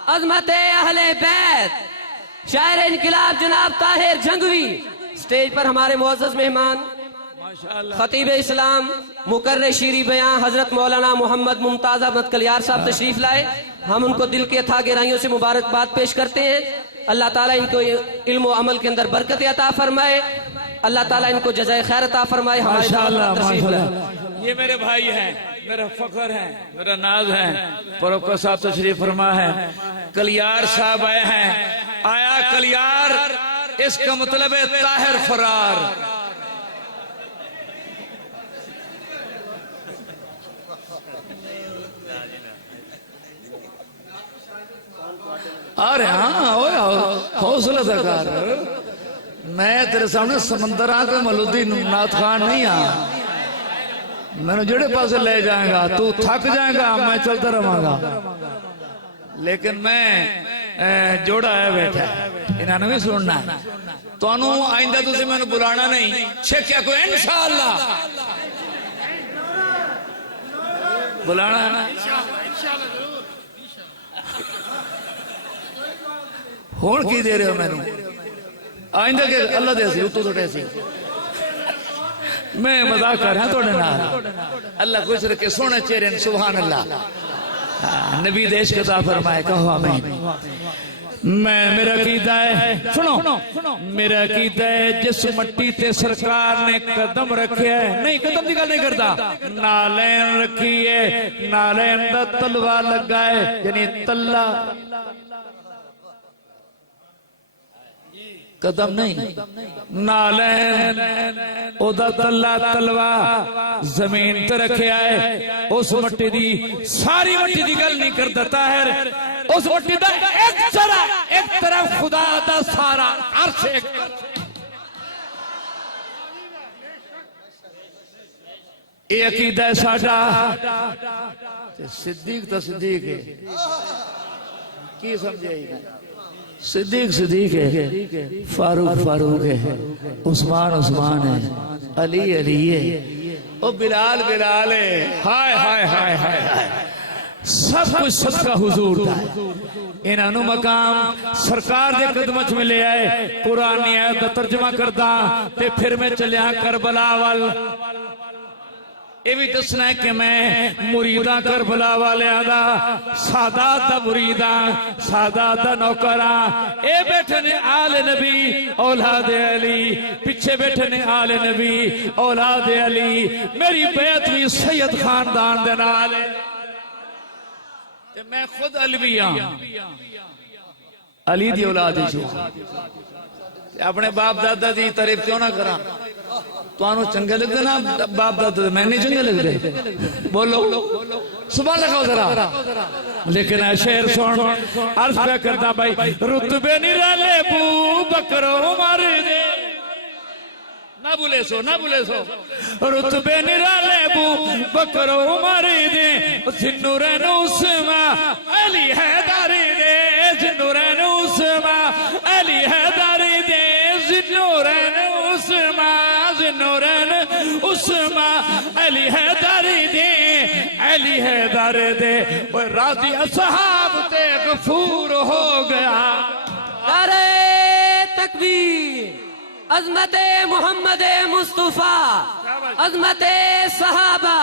अजमत अहले बैत, शायर इनकलाब जनाब ताहिर जंगवी। स्टेज पर हमारे मुअज़्ज़ज़ मेहमान खतीब इस्लाम मुकर्र शीरी बयां हजरत मौलाना मोहम्मद मुमताज अहमद कलियार साहब तशरीफ लाए। हम उनको दिल के अथा गहराइयों से मुबारकबाद पेश करते हैं। अल्लाह ताला इनको इल्म व अमल के अंदर बरकत अता फरमाए, अल्लाह ताला इनको जज़ाए खैर अता फरमाए। हमारे तशरीफ लाए। ये मेरे भाई हैं, मेरा फख्र है, मेरा नाज है। प्रोफेसर साहब तशरीफ फरमा है, कलियार साहब आए हैं। आया कलियार, इसका मतलब है ताहिर फरार। अरे हाँ हौसला सरकार, मैं तेरे सामने समंदर आके मलूदी नाथ खान नहीं हाँ। मैंने जेड़े पास ले जाएगा तू थक जाएगा, मैं चलता रहांगा। लेकिन मैं जोड़ा है बैठा, इन्होंने भी सुनना है। तुहानू आइंदा तुसी मैंने बुलाना नहीं, छेकिया को इंशाअल्लाह बुलाना है ना। हुण की दे रहे हो मैनू? आइंदा के अल्लाह दे सी उतों तो सी। मैं मजाक कर रहा थोड़े नाल। अल्लाह खुश रखे सोने चेहरे ने, सुभान अल्लाह। नबी देश कता फरमाए, कहो आमीन। मैं मेरा कीदा है, सुनो मेरा कीदा है, जिस मट्टी ते सरकार ने कदम रखे है, नहीं कदम की गल नहीं करता, नालैन रखी है, नालैन दा तलवा लगा है, यानी तल्ला कदम नहीं, नालैन ओदा तल्ला तलवा जमीन ते रखा है। उस मट्टी दी सारी मट्टी दी गल नहीं कर देता है, उस मट्टी दा एक तरफ खुदा दा सारा अर्श एक। ये अकीदा है साडा। सिद्दीक तो सिद्दीक है, की समझे? सिद्दीक सिद्दीक है, फारूक फारूक है, उस्मान उस्मान है, अली अली है, ओ बिलाल बिलाल है। हाय हाय हाय हाय हाय, सब कुछ सदका हुजूर दा। इन्हों मकाम सरकार दे कदम च मिले आए। कुरान आयत दा तर्जमा करदा ते फिर मैं चलिया करबला वल। ये भी दसना है कि मैं मुरीदा करबला वालिया दा, सादात दा मुरीदा, सादात दा नौकरा। ए बैठे ने आले नबी औलाद अली, पीछे बैठे ने आले नबी औलाद अली। मेरी बैत भी सैयद खानदान दे नाल है, मैं खुद अलवी हाँ, अली दी औलाद ही। अपने बाप दादा की तारीफ क्यों ना करा? तुहानू चंगे लगते ना बाप दादा? मैं नहीं चंगे लगते, बोलो सुभान अल्लाह जरा। लेकिन शेर सुन, अर्ज पे करता भाई, रुतबे निराले बू बकरो उमर दे, ना भूले सो ना भूले सो। रुतबे निराले बू बकरो उमर दे, जिन्नूरैन उस्मा अली हैदर दे, जिन्नूरैन उस्मा अली हैदर दे, जिन्नूरैन उस्मा जिन्नूरैन उस्मा अली हैदर दे, अली हैदर दे। राजी असहाब ते गफूर हो गया। नारे तकबीर, अजमत मोहम्मद मुस्तफा, अजमत सहाबा,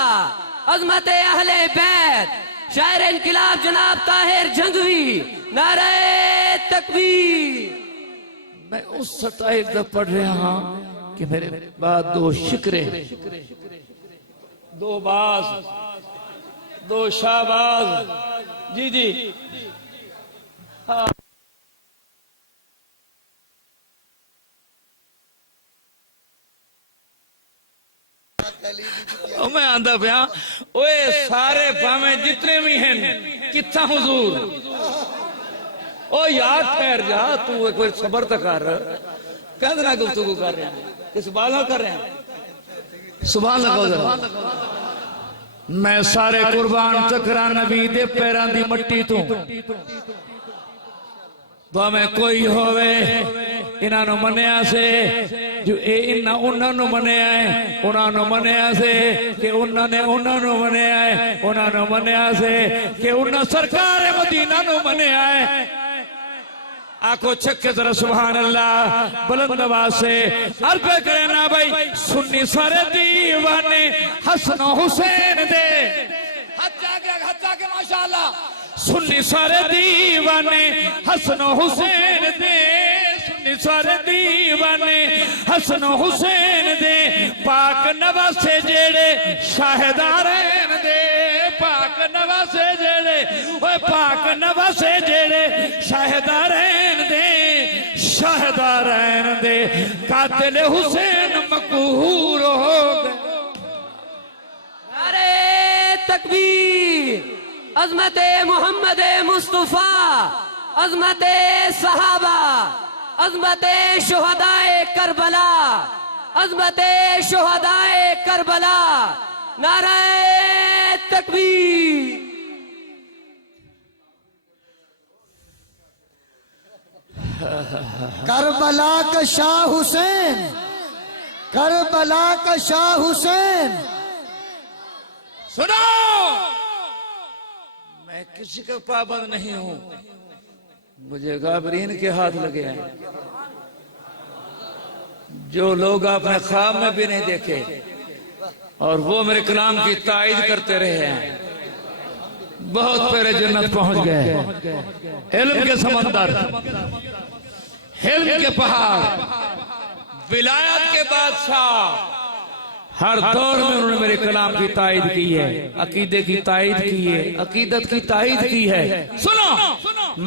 अजमत अहले बैत, शायर इनकलाब जनाब ताहिर जंगवी। नारे तकबीर। मैं उस सताइफ दा पढ़ रहा हाँ कि मेरे बाद दो शिकरे, दो बाज, दो शाहबाज। जी जी हाँ, मैं आंदा पिया, ओए सारे भावे जितने भी हैं कितना हुजूर। ओ यार ठहर जा, तू एक बार सबर तक कर, कहना गुफ्तगू कर रहे हैं, किस बाला कर रहे हैं? सुभान अल्लाह। मैं सारे कुर्बान चकरा नबी दे पैरां दी मट्टी तू भावें कोई होवे इन्हां नूं मन्निया से जो इन्हां उन्हां नूं मन्निया है उन्हां नूं मन्निया से कि उन्हां ने उन्हां नूं मन्निया है उन्हां नूं मन्निया से कि उन्हां सरकार मदीना नूं मन्निया है। आखो छक्के जरा सुभान अल्लाह बुलंद आवाज से अर्ज करे ना भाई सुन्नी सारे दीवाने हसन हुसैन दे हज जाके माशाअल्लाह सुन्नी सारे दीवाने हसन हुसैन दे सुन्नी सारे दीवाने हसन हुसैन दे पाक नवासे जेड़े शाहदारैन दे पाक नवासे जेड़े ओए पाक नवासे जेड़े शाहदारैन दे शाहदारैन दे कातिल हुसैन मकहूर हो गए। नारे तकबीर अज़मत मोहम्मद मुस्तफा अज़मत सहाबा अज़मत शुहदाए करबला अज़मत शुहदाए करबला नारे तकबीर। करबला का शाह हुसैन करबला का शाह हुसैन। सुनो मैं किसी का पाबंद नहीं हूं मुझे गाबरीन के हाथ लगे हैं जो लोग आपने ख्वाब में भी नहीं देखे और वो मेरे कलाम की तायद करते रहे हैं बहुत पहले जन्नत पहुंच गए। इल्म के समंदर इल्म के पहाड़ विलायत के बादशाह हर दौर में उन्होंने मेरे कलाम की तायद की है अकीदे की तायद की है अकीदत की तायद की है। सुनो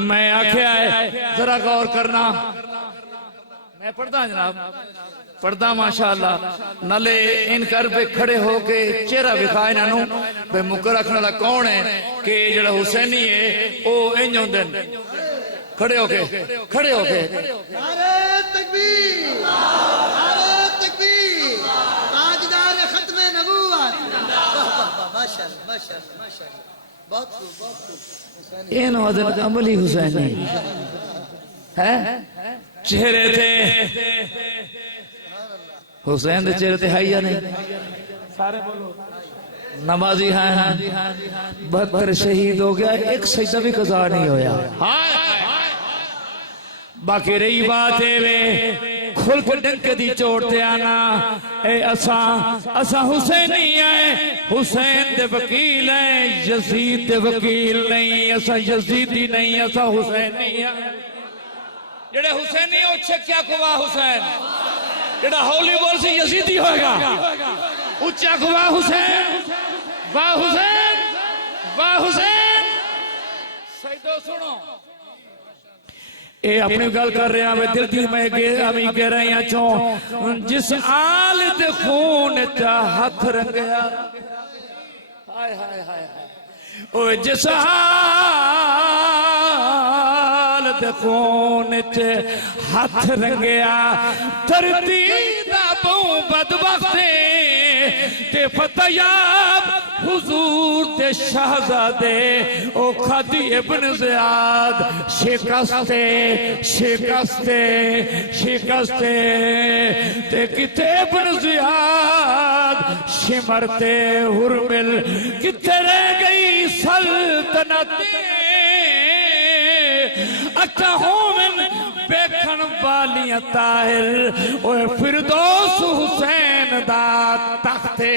मैं आख्या है जरा गौर करना मैं पढ़ता जनाब पढ़दा माशाअल्लाह नाले इन कर पे खड़े होके चेहरा विखा इन्हां बे मुकर रखने वाला कौन है कि जेड़ा हुसैनी है ओ इंज हुंदे खड़े होके नारे तकबीर नारे तकबीर ताजदार खत्मे नबूवत माशाअल्लाह माशाअल्लाह माशाअल्लाह बहुत खूब इन वदन अमली हुसैनी है चेहरे थे हुसैन के चेहरे है या नहीं सारे बोलो नमाजी हैं 72 शहीद हो गया एक सजदा भी कज़ा नहीं होया। बाकी रही बात है वे खुल के डंक दी चोट ते आना ए असा हुसैनी है हुसैन दे वकील है यजीद दे वकील नहीं असा यजीदी नहीं असा हुसैनी है जेड़े हुसैनी ओ छक्या को वाह हुसैन जेड़ा हौली बोल से यजीदी होगा उच्चा को वाह हुसैन वाह हुसैन वाह हुसैन। सैदो सुनो ए अपनी गल कर रहे हैं दिल की मैं अमी कह रही हैं चो जिस आल दे खून चा हाथ रंगया हाय हाय हाय ओ जिस आल दे खून च हाथ रंगया धरती दा बहु बदबख्ते ते फतयाब हुजूर ते शहजादे ओ खादी इब्न ज़ियाद शिकस्ते शिकस्ते शिकस्ते ते किथे इब्न ज़ियाद शिमरते हुरमिल किथे रह गई सल्तनत अच्छा होमन बेखन वालियां ताहिर ओए फिरदौस हुसैन दा तख्ते।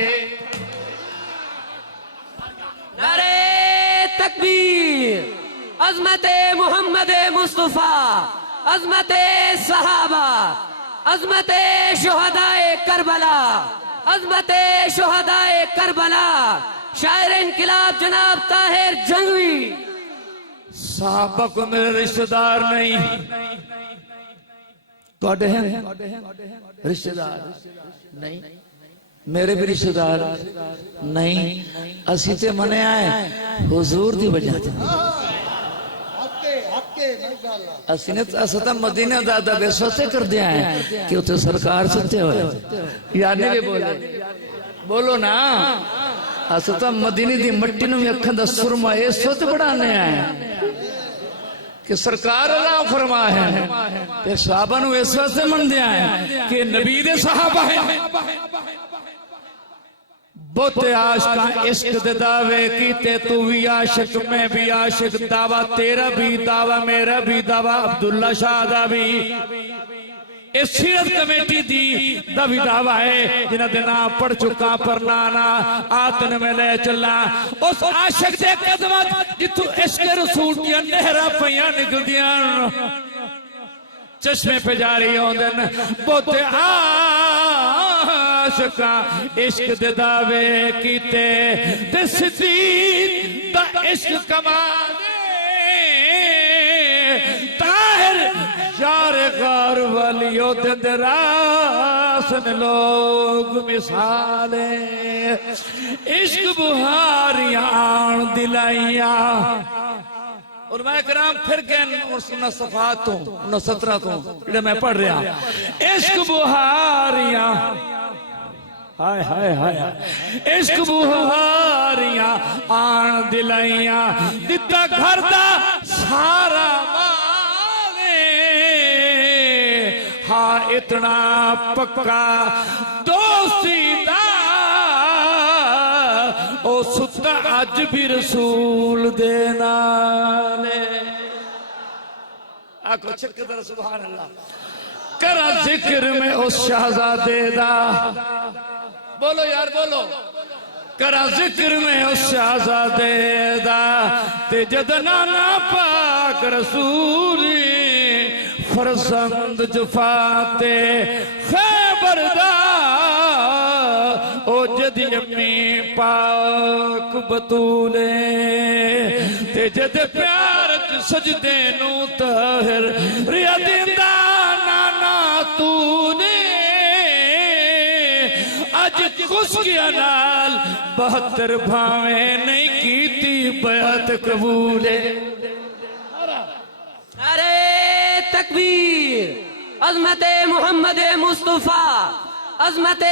नारे तकबीर अज़मत मोहम्मद मुस्तफा अज़मत सहाबा अज़मत शुहदाए करबला अज़मत शुहदाए करबला शायर इनकलाब जनाब ताहिर जंगवी। साहबा को मेरे रिश्तेदार नहीं तोड़े हैं रिश्तेदार नहीं मेरे भी रिश्तेदार नहीं असी ते मने आए हुजूर दी वजह ते असी ने असता मदीना दादा बेसोते कर दिया है कि उते सरकार सुते हुए यानी भी बोले बोलो ना अस तो मदीने दी मट्टी नूं भी अखां दा सुरमा इस वक्त बढ़ाने आए कि सरकार अल्लाह फरमा है ते सहाबा नूं इस वास्ते मनदे आए कि नबी दे सहाबा है बहुते आशिकां इश्क दे दावे कीते तू भी आशिक मैं भी आशिक दावा तेरा भी दावा मेरा भी दावा अब्दुल्ला शाह दा भी इस सीरत कमेटी दी दा भी दावा है जिन्हां दे नाम पढ़ चुका पर ना आतन में ले चला उस आशिक दे कदमां जिथों इश्क रसूल दी नहरां पईयां निकलदियां चश्मे पे जारी होंदे न बहुते आशिकां इश्क दे दावे कीते ते सिद्दीक दा इश्क कमाल ताहिर यार गार वालियों दे रासन लोग मिसाले इश्क बुहारियां आन दिलाइया और मैं कराम फिर गए उन सफात तो उन 17 तो जेड़ा मैं पढ़ रहा इश्क बुहारियां हाय हाय हाय इश्क बुहारियां आन दिलाइया दिता घर दा सारा हाँ इतना पक्का दोस्ती दा ओ सुता अज भी रसूल दे नाले आखो चक्कर सुभान अल्लाह करा जिक्र में उस शहजादे दा बोलो यार बोलो करा जिक्र में उस शहजादे दा ते जद नाना पाक रसूली फरजंद जुफाते खैबरदा ओ जदी अम्मी पाक बतूले ते जद प्यार च सजदे नू ताहिर रिया दिंदा नाना तूने अज कुछ किया नाल 72 भावे नहीं कीती बैत कबूले अरे तकबीर अजमत मोहम्मद मुस्तफा अजमत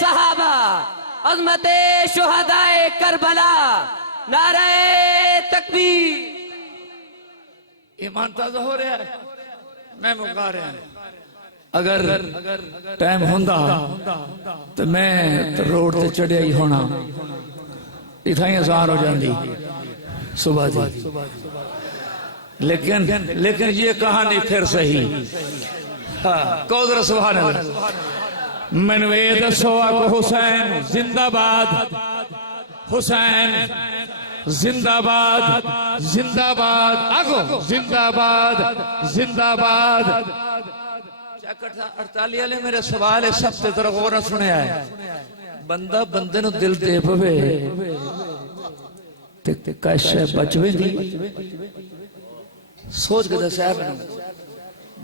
सहाबा अजमत शुहदाए करबला नारे तकबीर ईमान ताजा हो रहा है मैं मुका रहा अगर टाइम होंदा तो मैं रोड ते चढ़िया ही होना इथाई आसान हो जाती सुबह जी लेकिन ये कहानी फिर सही हाँ कौदर सुभान अल्लाह मैंने वे दसो आको हुसैन जिंदाबाद हुसैन जिंदाबाद जिंदाबाद आगो जिंदाबाद जिंदाबाद 48 वाले मेरे सवाल है सबसे तरफ और न सुने है बंदा बंदे नु दिल दे पवे ते कैसे बचवेंदी सोच के दसा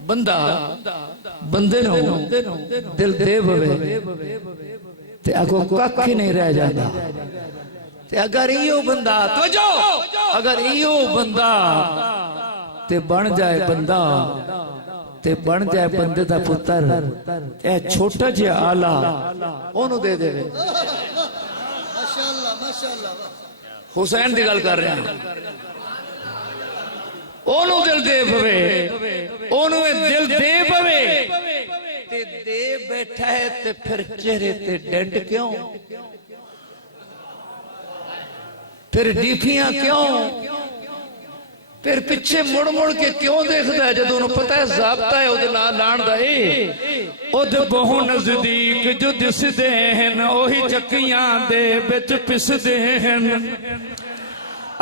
बंदा बंदे नु दिल दे पवे ते आगो कख नहीं रह जाता ते अगर इहो बंदा तो जो अगर इहो बंदा ते बन जाए बंदा ते बन जाए बंदे दा पुत्र ए छोटा जिहा आला ओनू दे दे माशाअल्लाह माशाअल्लाह हुसैन दी गल कर रहे हैं ओनू दिल दे पवे ओनू दिल दे पवे ते दे बैठा है ते फिर चेहरे ते डेंट क्यों फिर डीफियां क्यों फिर पिछे मुड़ मुड़ के क्यों देखता है जदों उन्हें पता है जाबता है उहदे नाल लाण दा उद बहु नजदीक जो दिसदे हन ओही चक्कियां दे विच पिसदे हन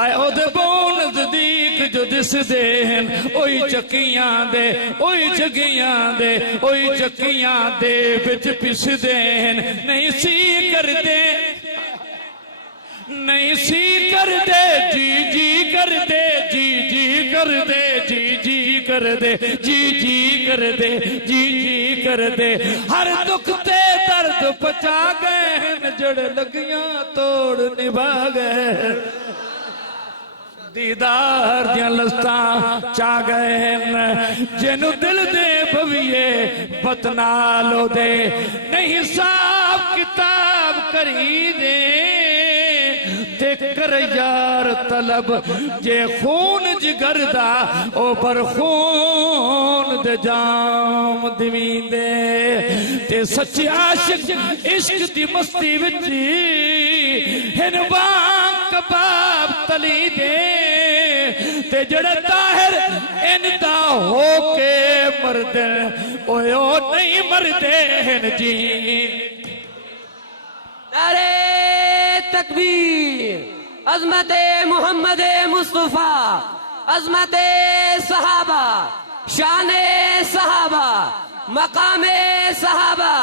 आए उहदे बहु नजदीक जो दिसदे हन ओही चक्कियां दे ओही चक्कियां दे ओही चक्कियां दे विच पिसदे हन नहीं सी करदे नहीं सी कर दे जी जी कर दे जी जी कर दे जी जी कर दे जी जी कर दे जी जी कर दे हर दुख ते दर्द पचा गए जड़ लगियां तोड़ निभा गए दीदार दियां लस्तां चा गए जिन्नू दिल दे भविए बतनालो दे नहीं हिसाब किताब करी दे ते कर यार तलब जे खून जिगर दा ओ पर खून दे जाम दवींदे ते सच्चे आशिक इश्क दी मस्ती विच हिन वांग कबाब तली दे ते जड़ा ताहिर इनदा होके मरदे ओए ओ नहीं मरदे हिन जी नारे तकबीर अजमत मोहम्मद मुस्तफा अजमत सहाबा शान सहाबा मकाम सहाबा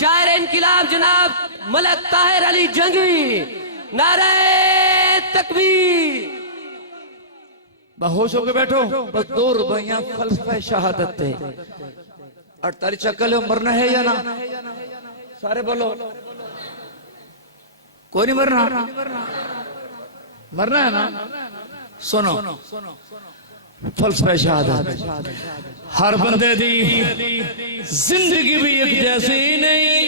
शायर इनकलाब जनाब मलक ताहिर अली जंगवी नारे तकबीर बेहोश होके बैठो बस 2 रुपया फलसफा शहादत थे 48 चक्कर लो मरना है या ना सारे बोलो कोई नहीं मरना मरना है ना सुनो फलसफा शहादत हर बंदे दी जिंदगी भी एक जैसी नहीं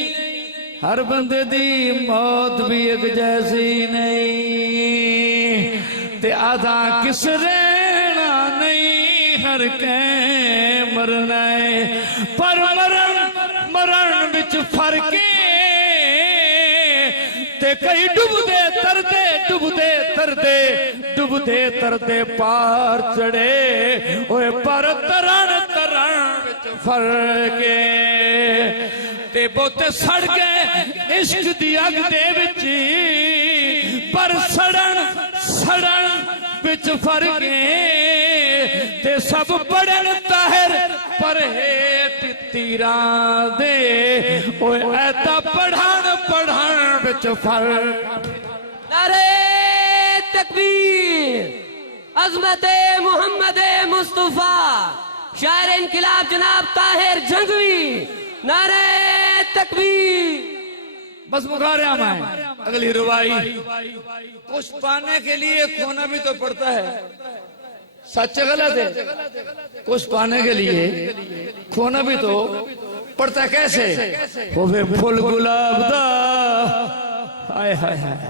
हर बंदे दी मौत भी एक जैसी नहीं ते आधा किस रहना नहीं हर के मरना है पर मरण विच फर्क ते कई डुबदे तरदे पार चढ़े ओए पर तरण विच फर्क ते बहुते सड़ गए इश्क दी अग दे विच पर सड़न विच फर्क ते सब पढ़न ताहिर पर हेठ तीरां दे ओए ऐता पढ़न विच फर्क नारे तकबीर अजमत मोहम्मद मुस्तफा शायर इनकलाब जनाब ताहिर जंगवी नारे तकबीर बस मुखा रहा मैं अगली रुबाई कुछ पाने के लिए खोना भी तो पड़ता है सच गलत है कुछ पाने के लिए खोना भी तो पड़ता है कैसे होवे फुल गुलाब दा हाय हाय हाय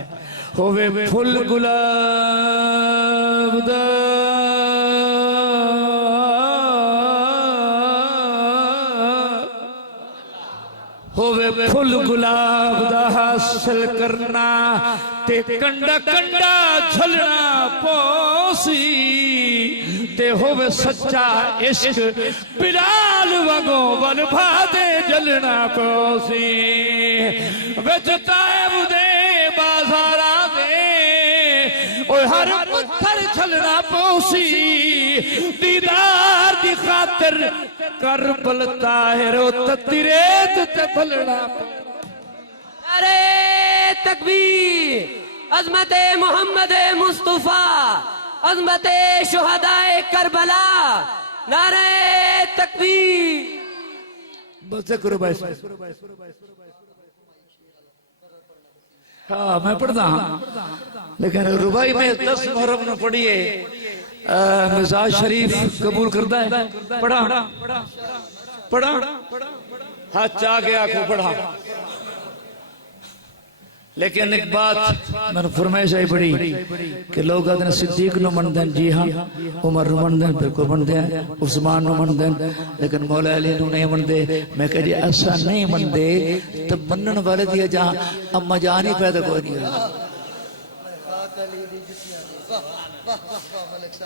होवे फुल गुलाब दा होवे फुल गुलाब दा हासिल करना ते कंडा कंडा झलना पोसी ते होवे सच्चा इश्क बिलाल वगो बल भादे जलना पोसी विच तायब दे बाजारा दे ओए हर पत्थर छलना पोसी दीदार दी खातिर कर बल ताहिर ततिरेत ते फलना नारे तकबीर अजमत मोहम्मद मुस्तफा अजमत शुहदाए करबला नारे तकबीर बस करो भाई हाँ मैं पढ़ता हाँ लेकिन रुबाई में 10 मुहर्रम न पढ़िए मिजाज शरीफ कबूल करता है पढ़ा हाथ चाह के आंखों पढ़ा लेकिन एक बात मैंने फरमाइश आई बड़ी कि लोग आदने सिद्दीक नु मनदे जी हाँ उमर नु मनदे बिल्कुल मनदे उस्मान नु मनदे लेकिन मौला अली नु नहीं मनदे मैं कह जी ऐसा नहीं मनदे तो मनन वाले दिया जहां अम्मा जान ही पैदा कोई नहीं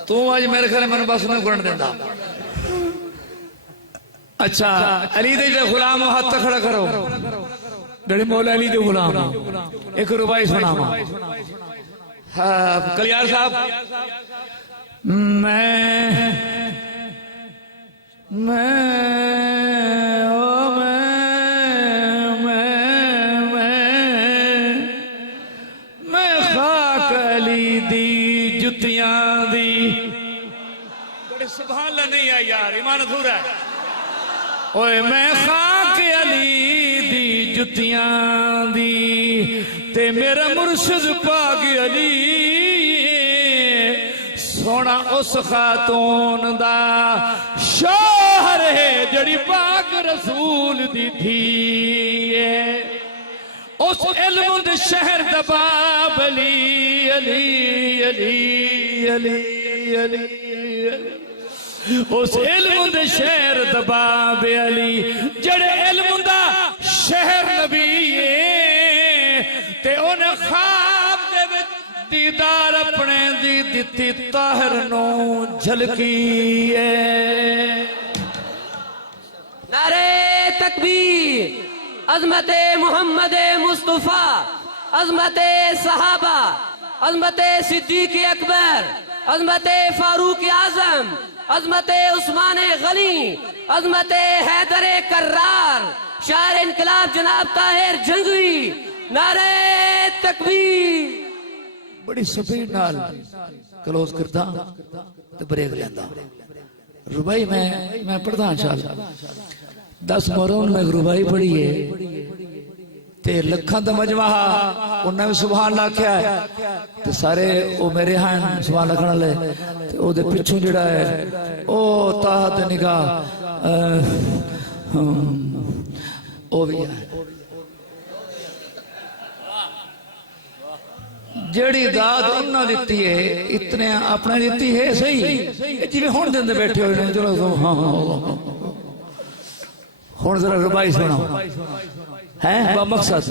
तू आज मेरे घर मैंने बस नहीं करने देता अच्छा अली दे गुलाम हाथ खड़ा करो जड़े मौला अली दे गुलाम एक रुबाई सुनावा हाँ कलियार साहब मैं खाक अली दी जुतियां दी बड़े सुभान अल्लाह नहीं आई यार ईमान अधूरा है ओए मैं खाक अली दी जुतियां दी ते मेरा मुर्शिद पाक अली सोना उस खातून दा शोहर है जड़ी पाक रसूल दी थी उस इल्म दे शहर दबाब अली अली अली अली अली उस इल्म दे शहर दबाब अली जड़े इल्म दा शहर नबी ते उन्हें ख्वाब दे विच दीदार अपने दी दिती ताहिर नू झलकी नारे तकबीर, अजमत मोहम्मद मुस्तफा, अजमत सहाबा, अजमत सिद्दीक अकबर, अजमत फारूक आजम, अजमत उस्मान गनी, अजमत हैदर कर्रार, शायर इनकलाब जनाब ताहिर जंगवी। नारे तकबीर। बड़ी स्पीड नाल क्लोज करदा ते ब्रेक लेंदा रुबाई मैं पढ़दा इंशाअल्लाह 10 मोहर्रम में रुबाई पढ़ी है ते लखां दा मजमा उन्हें भी सुभान अल्लाह आख्या है ते सारे ओ मेरे हैं सुभान अल्लाह वाले ते ओदे पिछों जिहड़ा है ओ ताहत निगाह ओ भी है जेड़ी दाद उन्हें दिती है इतने अपने दिती है सही जिवें हुण देंदे बैठे हुए ने चलो हाँ हुण जरा रुबाई सुनो है मकसद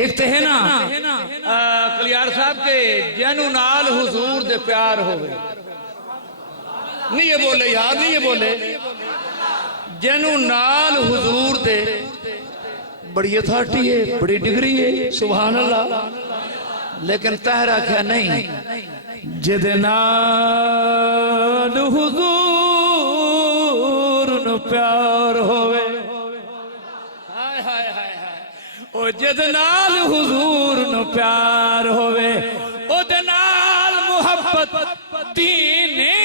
एक तो है ना कलियार साहब के जैनू नाल हुजूर दे प्यार होवे नहीं ये बोले यार नहीं ये बोले जैनू नाल हुजूर दे बड़ी अथॉरिटी है बड़ी डिग्री है सुभान अल्लाह लेकिन ताहरा क्या नहीं जिदे नाल हुजूर नु प्यार होवे हाय हाय हाय हाय ओ जिदे नाल हुजूर नु प्यार होवे ओदे नाल मुहब्बत दीने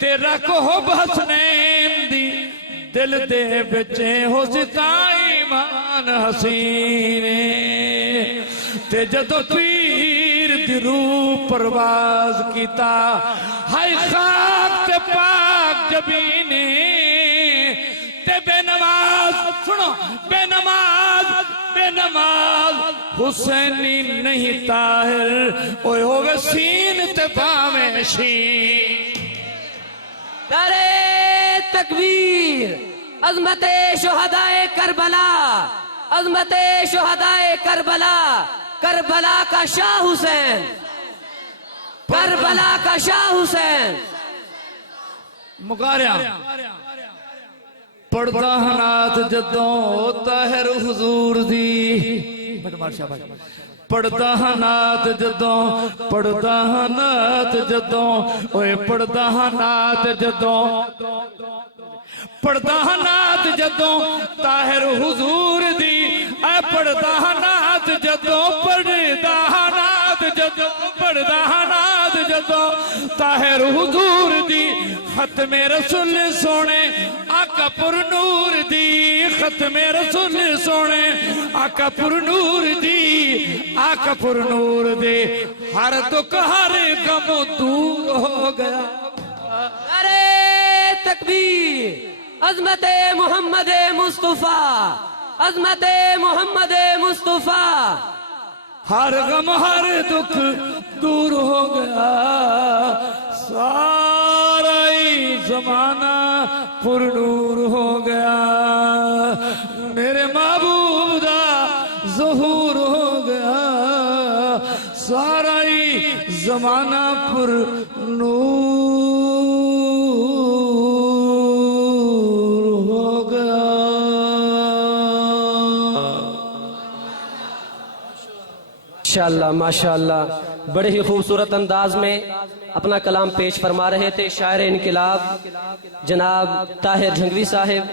ते रखो बसनैन दी दिल दे बच्चे हो सिताई मान हसीने ते जदों पीर दी रूह परवाज कीता हाय खाक ते पाक जबीने ते बेनमाज सुनो बेनमाज हुसैनी नहीं ताहिर ओए होवे सीन ते पावे शीन। नारे तकबीर, अजमत शुहदाए करबला, अजमत शुहदाए करबला, करबला का शाह हुसैन, करबला का शाह हुसैन। मुकारिया पढ़दा हनात जदों ताहिर हुजूर दी पढ़दा नात जदों पढ़दा नात जदों ओए पढ़दा नात जदों पढ़दा नात जदों ताहिर हुजूर दी ऐ पढ़दा नात जदों पढ़दा नात जदों पढ़दा नात जदों ताहिर हुजूर दी खत्मे रसूल सोने आका पुर नूर दी खत्मे रसूल सोने आका पुर नूर दी आका पुर नूर दे हर दुख हर गम दूर हो गया। अरे तकबीर, अजमत मोहम्मद मुस्तफा, अजमत मोहम्मद मुस्तफा। हर गम हर दुख दूर हो गया सारा ही जमाना पुरनूर हो गया मेरे महबूब दा ज़हूर हो गया सारा ही जमाना पुरनूर हो गया। माशाअल्लाह माशाअल्लाह, बड़े ही खूबसूरत अंदाज में अपना कलाम पेश फरमा रहे थे शायर इनकलाब जनाब ताहिर जंगवी साहिब।